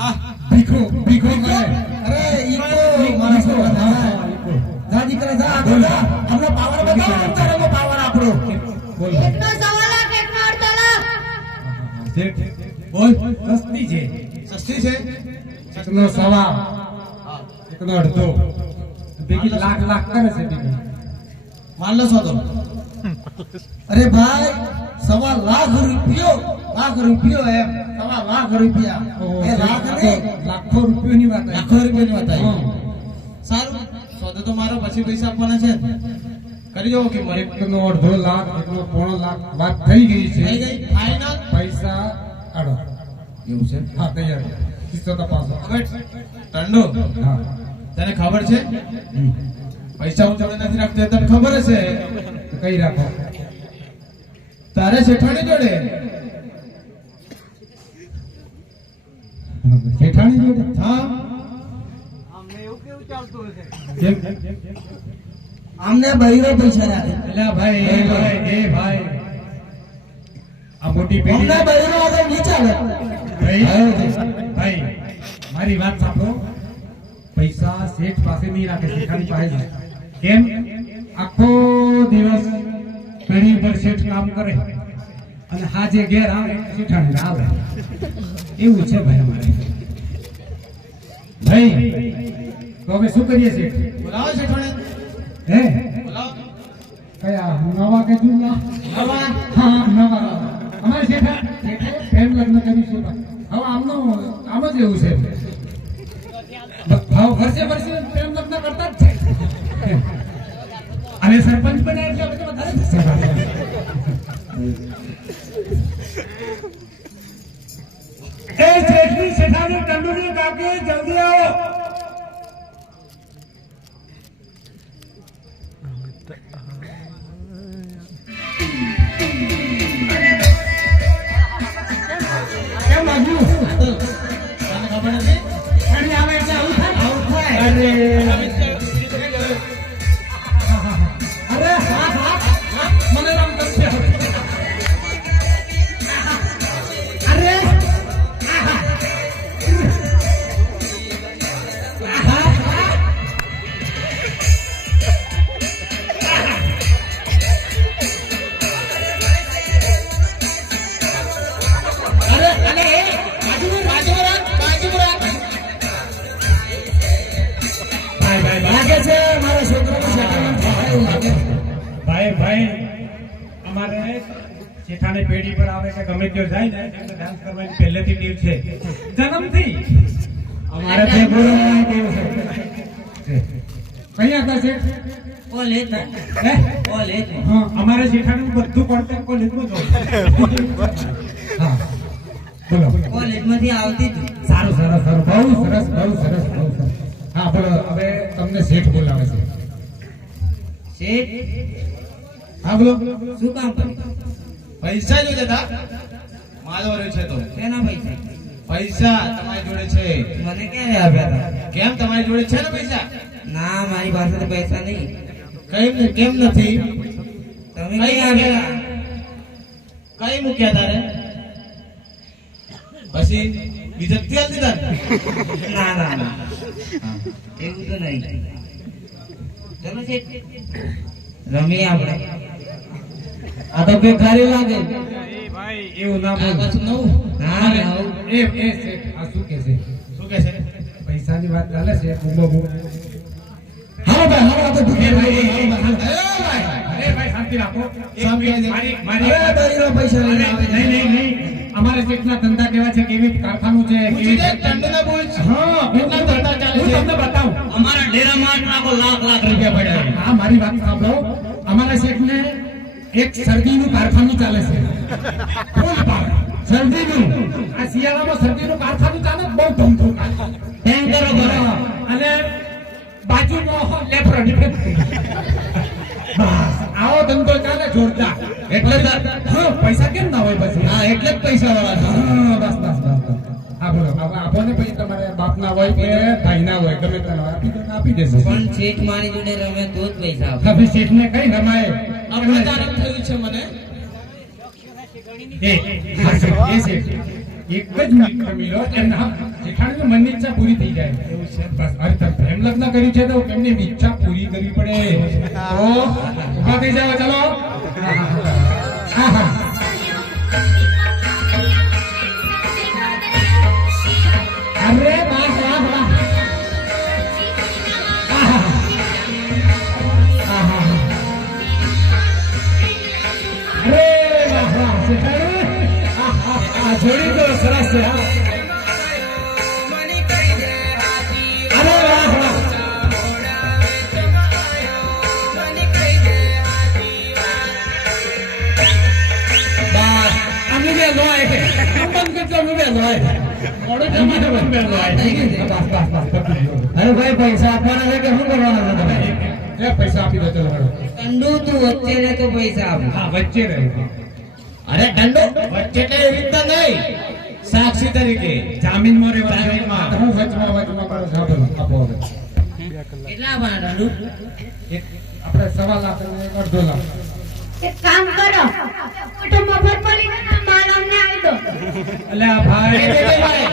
આ ભીખો ભીખો કરે. અરે ઈકો મારા છોકરો દાદી કરે જા આગળ જા. આપણો પાવર બતાવો, અંતરનો પાવર આપણો. બોલ એકનો 1.25 લાખ, એકનો 1.5 લાખ. શેઠ બોલ. સસ્તી છે. સસ્તી છે? એકનો 1.25, એકનો 1.5, ભેગી લાખ કરે છે ભેગી. માલ લો છો તો. અરે ભાઈ, 1.25 લાખ રૂપિયો એમ 1.25 લાખ રૂપિયા. ઓહો, એ લાખ આ તો નહીં, લાખો રૂપિયાની વાત આવી. લાખો રૂપિયાની વાત આવી. હા. સારું, સોદો તો મારો પછી પૈસા આપવાના છે ને. કરી દો કે મારે એકનો 1.5 લાખ, એકનો 1.5 લાખ વાત થઈ ગઈ છે. થઈ ગઈ ફાઇનલ. પૈસા આડો. એવું છે? હા તૈયાર. કિસ્સો તપાસો. હવે ટંડો, હા. તને ખબર છે હમ. પૈસા હું જોડે નથી રાખતો, એ તને ખબર હશે. તો કઈ રાખો. તારે શેઠાણી જોડે જેઠાણી જોડે? હા કેમ? આમને બૈરો પૈસા રાખે. એલા ભાઈ, એ ભાઈ આ મોટી અમને પેઢી. બૈરો આગળ નહીં ચાલે. ભાઈ મારી વાત સાંભળો. પૈસા શેઠ પાસે નહીં રાખે, શેઠાણી પાસે જ. કેમ? આખો દિવસ પેઢી પર શેઠ કામ કરે અને હાજે ઘેર આવે શેઠાણી આવે. એવું છે ભાઈ અમારે. ભાઈ તો હવે શું કરીએ શેઠ? બોલાવો શેઠાણી, હે બોલાવો. કયા નવા કે જૂના? નવા. હા નવા. અમારે શેઠા પ્રેમ લગ્ન કર્યું છે. હવે આમનો આમ જ એવું છે. ભાવ વર્ષે પ્રેમ લગ્ન કરતા જ છે. અને સરપંચ બને એટલે હવે તો વધારે થશે. એ શેઠની શેઠાની ટંડુની કાકી જલ્દી આવો. કેમ લાગ્યું? તને ખબર નથી? પાણી આવે એટલે આવું થાય? આવું થાય. અરે અરે હા હા મને રામ કરશે. અરે લાગે છે મારા છોકરાનું સેટલમેન્ટ થાય એવું લાગે. ભાઈ અમારે જેઠાની પેઢી પર આવે કે ગમે ત્યાં જાય ને એમને ડાન્સ કરવાની પહેલેથી ટેવ છે, જન્મથી. અમારે તે બોલવાની ટેવ છે. કઈ હતા છે? હે? હા, અમારે જેઠાણી બધું કોન્ટેક્ટ કોલેજમાં જ હોય. હા બોલો. કોલેજમાંથી આવતી જ. સારું બહુ સરસ. હા બોલો. હવે તમને શેઠ બોલાવે છે. શેઠ હા બોલો. શું કામ કર્યું? પૈસા જોઈતા હતા? માલ વાળો છે તો. શેના પૈસા? પૈસા તમારી જોડે છે. મને ક્યારે આપ્યા હતા? કેમ તમારી જોડે છે ને પૈસા? ના, મારી પાસે તો પૈસા નહીં. કેમ નથી? તમે કઈ આપ્યા? કઈ મૂક્યા તારે? પછી પછી બીજા તેલ દીધા ને? ના ના ના એવું તો નહીં ચલો છે રમીએ આપણે આ તો બેકારી લાગે એ ભાઈ એવું ના આ બોલ પાછું નવું હા નવું. એ શેઠ, આ શું કે છે શું કે છે પૈસાની વાત ચાલે છે બૂમો બૂમ હાલો ભાઈ હાલો આ તો ભૂખે ભાઈ અરે ભાઈ શાંતિ રાખો એક શાંતિ મિનિટ, રાખો. મારી અરે દરીનો પૈસા લઈને આવે છે. નહીં અમારે શેઠના ધંધા કેવા છે કેવી કારખાનું છે પૂછી દે કેવી ટંડુના બોલ હા કેટલા ધંધા ચાલે હું છે? તમને બતાવું અમારા ડેરામાં જ નાખો લાખ લાખ રૂપિયા પડ્યા છે. હા મારી વાત સાંભળો અમારા શેઠને એક શરદીનું કારખાનું ચાલે છે ફૂલ પાક શરદીનું આ શિયાળામાં શરદીનું કારખાનું ચાલે બહુ ધમધમ ટેન્કરો ભરે. અને બાજુમાં લેફ્ટ બસ આવો ધંધો ચાલે જોરદાર એટલે જ હા પૈસા કેમ ના હોય પછી હા એટલે જ પૈસા વાળા છે. હા બસ આ બોલો આપો ને પછી તમારે બાપના હોય કે ભાઈના હોય ગમે તેના હોય આપી દેશે પણ શેઠ મારી જોડે રમે તો જ પૈસા આપે. હવે શેઠને કઈ રમાય આપણે તારમ થયું છે મને એ શેઠ એક જ મિનિટ રમી લો એમના જેઠાણીની મનની ઈચ્છા પૂરી થઈ જાય એવું છે બસ અરે તમે પ્રેમ લગ્ન કર્યું છે તો એમની ઈચ્છા પૂરી કરવી પડે તો ઉભા થઈ જાઓ ચલો હા હા અરે વાહ વાહ વાહ આહા. આહા. અરે વાહ વાહ જેઠાણી. આ જોડી તો સરસ છે હા અરે વાહ વાહ બસ અમે બે લોય કે બંધ કરજો અમે બે લોય મોડો જમાનો બંધ બે લોય બસ પતી ગયો. અરે ભાઈ પૈસા આપવાના છે કે શું કરવાના છે તમે? એ પૈસા આપી દો ચલો હેડો. કંડુ તું વચ્ચે રે તો પૈસા આપ. હા વચ્ચે રહે અરે ટંડુ વચ્ચે એટલે એવી રીતના નહીં સાક્ષી તરીકે જામીનમાં રહેવા જામીનમાં. હું વચમાં કરું છું આપો આપો હવે કેટલા આપવાના કંડુ? એક આપણે 1.5 લાખ અને 1.5 લાખ એક કામ કરો મોટો મફત મળી ગયો ને માલ અમને આવી દો એટલે આ ભાઈ એ ભાઈ.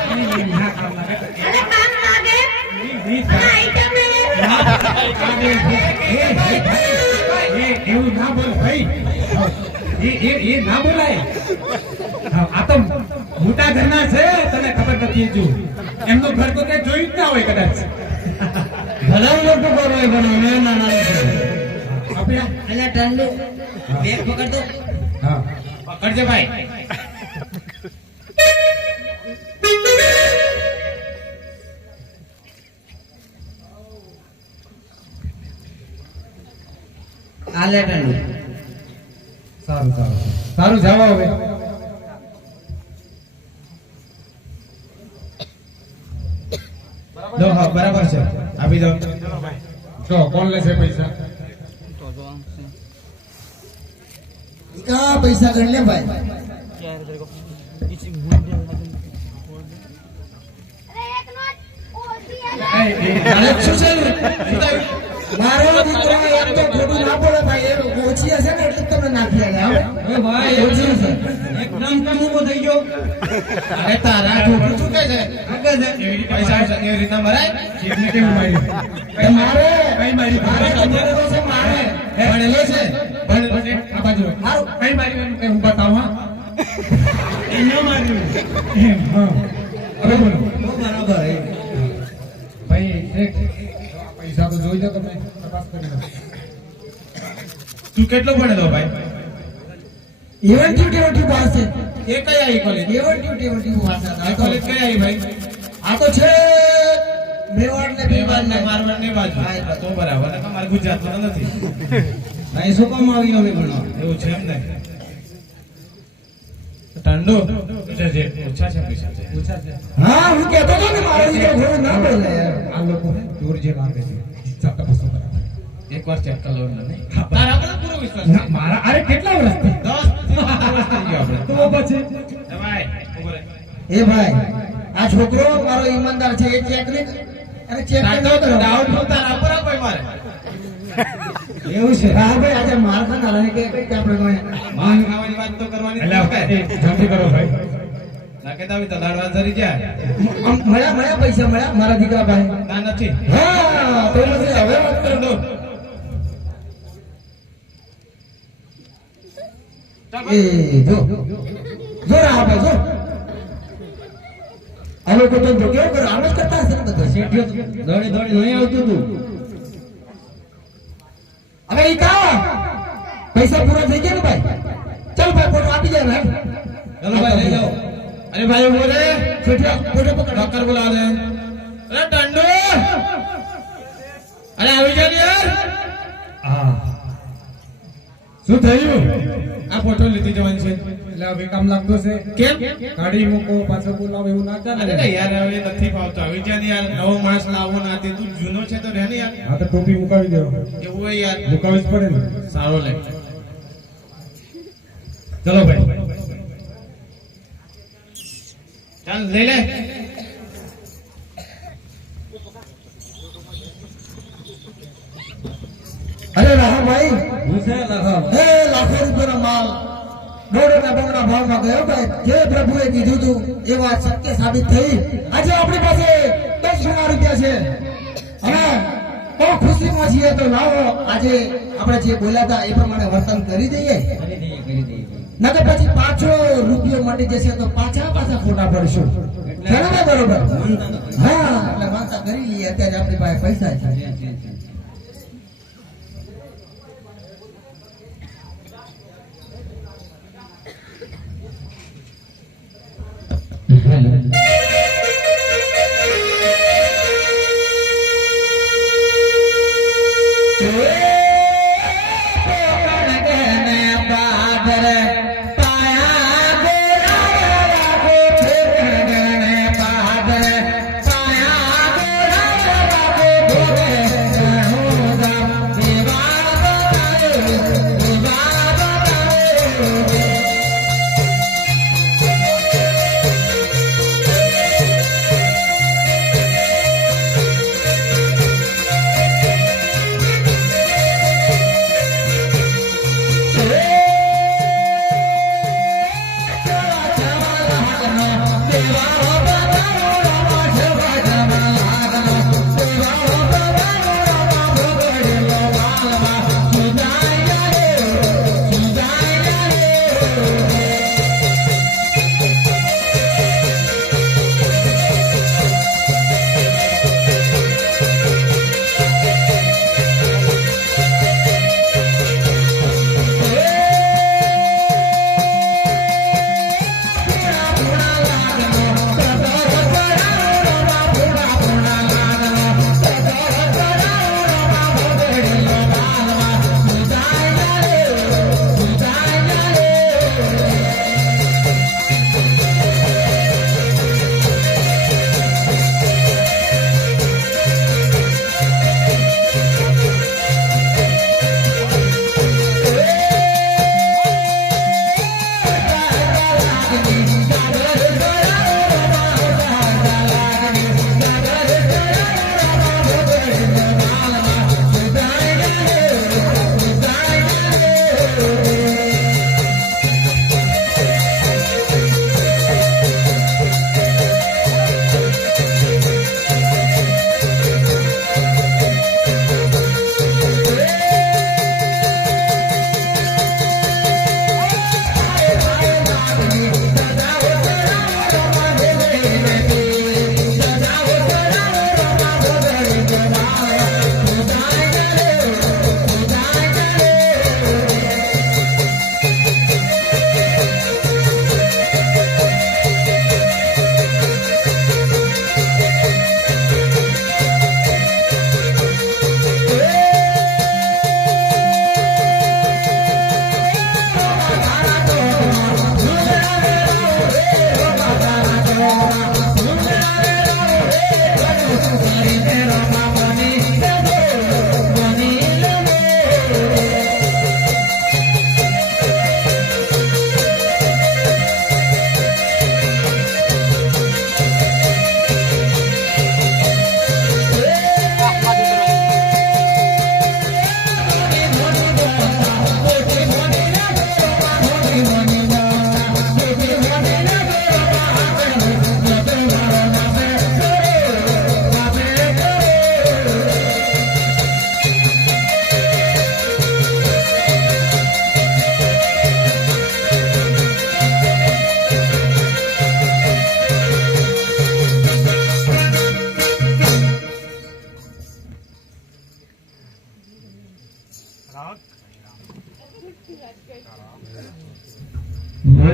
ના કામ લાગે અરે કામ લાગે વીસ આ આઈટમ એવું ના બોલ ભાઈ એ ના બોલાય આ તો મોટા ઘરના છે તને ખબર નથી હજુ એમનું ઘર તો તે જોયું જ ના હોય કદાચ ભલે મોટું કરો એ પણ અમે નાના નથી. આપણે એટલે ટંડુ બેગ પકડ દો. હા પકડજે ભાઈ આ લે ટંડુ. સારું જાઓ હવે લો હા બરાબર છે આપી દો તો કોણ લેશે પૈસા કા પૈસા ગણ લે ભાઈ અરે એક નોટ ઓછી આલે અરે શું છે મારો દીકરો એમ તો ખોટું ના બોલે ભાઈ એ ઓછી હશે ને એટલે જ તમને નાખી આલે હવે અરે ભાઈ ઓછી હશે એકદમ કામ ઉભો થઈ ગયો. અરે તારા છોકરું શું કહે છે પૈસા એવી રીતના મરાય ચીપને કેવું માર્યું એ મારે કઈ મારી મારે ભણેલો છે મારે ભણેલો છે આ બાજુ હારું. કઈ માર્યું એમ કઈ હું બતાવું હા એ ન માર્યું એમ હા હવે બોલો બરાબર એ. ભાઈ એક પૈસા તો જોઈ લો તમે તપાસ કરી લો તું કેટલો ભણેલો ભાઈ એવન ટ્યુટી પાસ છે એ કઈ આવી કોલેજ એવન ટ્યુટી પાસ આ છે કોલેજ કઈ આવી ભાઈ આ તો છે મેવાડ ને મેવાડ બીવાડ ને ને મારવાડ ને બાજુ હા, એ બાજુ. તો બરાબર ને તમારે ગુજરાતમાં નથી અહીં શું કામ આવ્યો અમે ભણવા? એવું છે એમ ને ટંડુ ઓછા છે પૈસા છે પૂછા છે હા હું કહેતો હતો ને મારો દીકરો ઘોડો ના બોલે યાર આ લોકો દૂર જે લાગે છે હિસાબ તપાસો બરાબર એક વાર ચેક કરી લો એમને તારા પર પૂરો વિશ્વાસ છે ના, મારા અરે કેટલા વર્ષથી 10 વર્ષ થઈ ગયો આપણે તો પછી એ ભાઈ ઉભો રહે. એ ભાઈ આ છોકરો મારો ઈમાનદાર છે એ ચેક નહીં અરે ચેક તાતો ડાઉટ તો તારા પર આ ભાઈ મારે એવું છે હા ભાઈ આજે માર ખાના રહે કે કઈ આપણે કોઈ માર ખાવાની વાત તો કરવાની જ એટલે નથી. એ જલ્દી કરો ભાઈ લાગે તો આવી તલાડવા ધરી જાય મળ્યા પૈસા મળ્યા મારા દીકરા ભાઈ ના નથી હા તો નથી હવે વાત કરો. ટંડુ એ જો આ ભાઈ જો આ લોકો તો જો કેવું કરો આમ જ કરતા હશે ને બધા શેઠિયો દોડી દોડી નહીં આવતું તું હવે ઈ કા પૈસા પૂરા થઈ ગયા ને ભાઈ ચાલ ભાઈ ફોટો આપી દે ભાઈ ચલો ભાઈ લઈ જાઓ અરે ભાઈ બોલે છોટિયા ફોટો પકડ ડોક્ટર બોલાવે છે અરે ટંડુ અરે આવી જા ને યાર હા શું થયું આ ફોટો લીધી જવાની છે એટલે હવે કામ લાગતો છે કેમ ગાડી મૂકો પાછો બોલાવો એવું ના ચાલે અરે ને. યાર હવે નથી ફાવતો આવી જા ને યાર નવો માણસ લાવવો ના તે તું જૂનો છે તો રહે ને યાર હા તો ટોપી મુકાવી દો એવું હોય યાર મુકાવી જ પડે ને સારો લે ચલો ભાઈ ચાલ લઈ લે અરે રાહા ભાઈ હું છે લાખા હે લાખો રૂપિયાનો માલ દોડના બંગના ભાવમાં ગયો ભાઈ જે પ્રભુએ કીધું હતું એ વાત સત્ય સાબિત થઈ આજે આપણી પાસે 10 રૂપિયા છે અને બહુ ખુશીમાં છીએ તો લાવો આજે આપણે જે બોલ્યા હતા એ પ્રમાણે વર્તન કરી દઈએ કરી દઈએ નકર પછી પાછો રૂપિયો મળી જશે તો પાછા ફોટા પડશું બરાબર બરોબર હા એટલે વાંચા કરી લઈએ અત્યારે આપણી પાસે પૈસા છે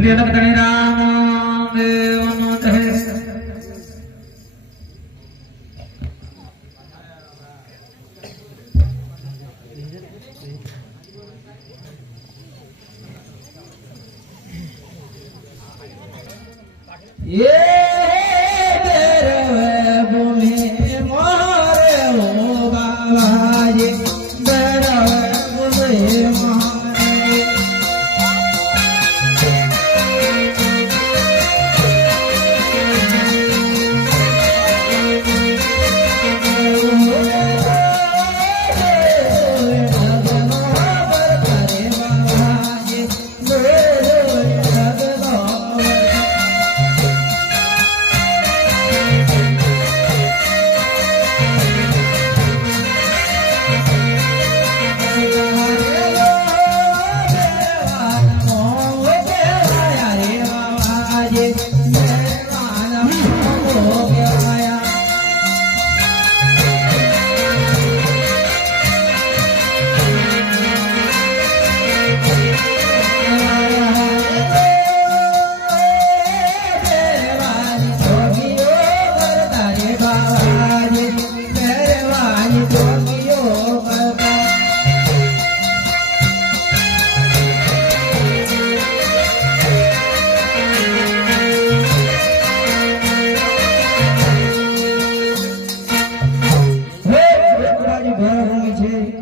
तिलक धनी राम देवनो जय ये तेरे भूमि मारे हो बाबा जी तेरे भूमि मारे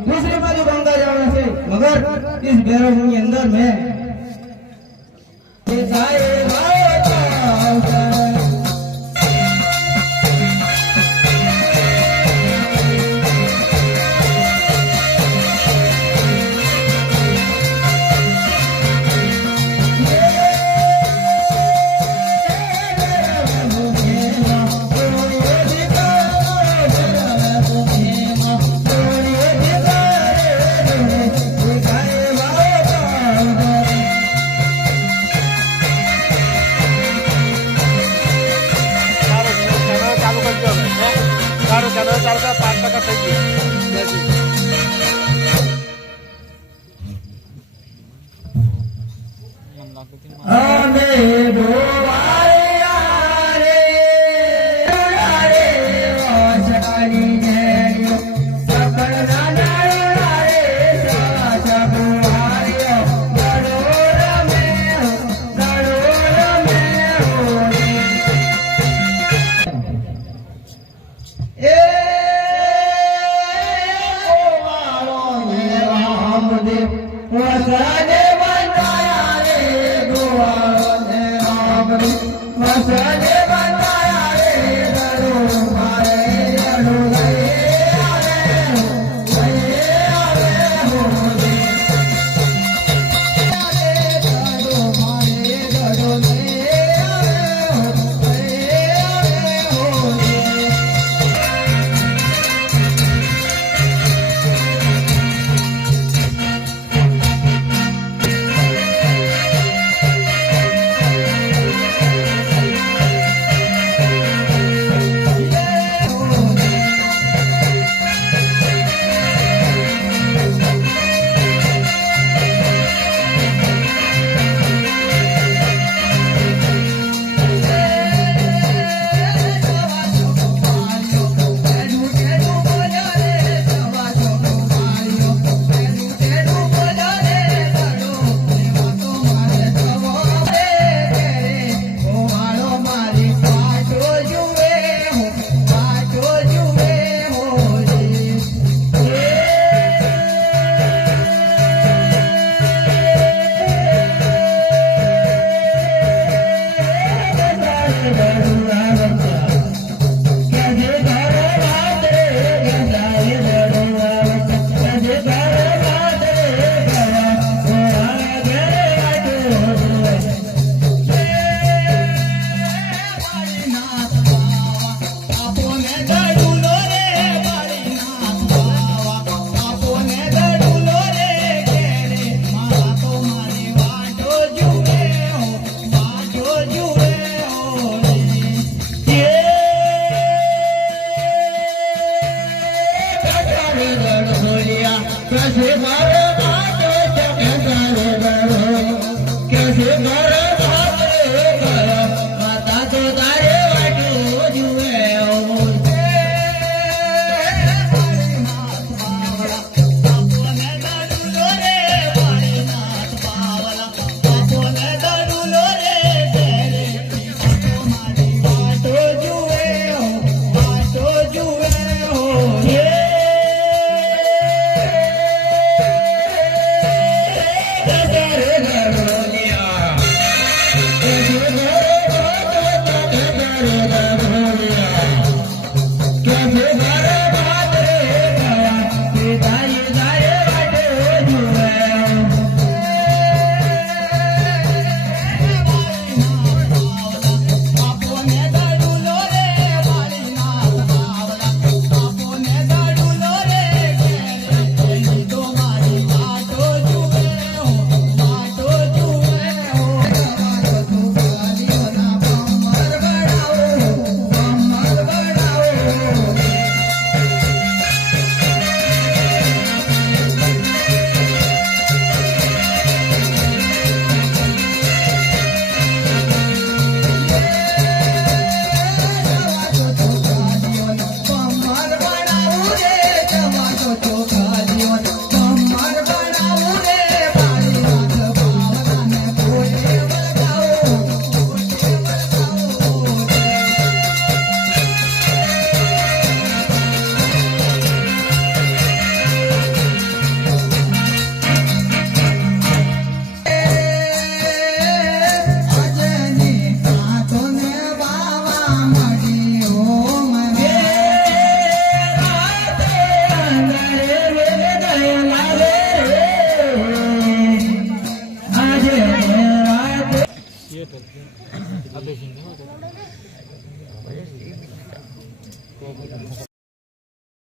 दूसरी बाजू गंगा जमुना से मगर इस भैरव के अंदर में અભિસિંહ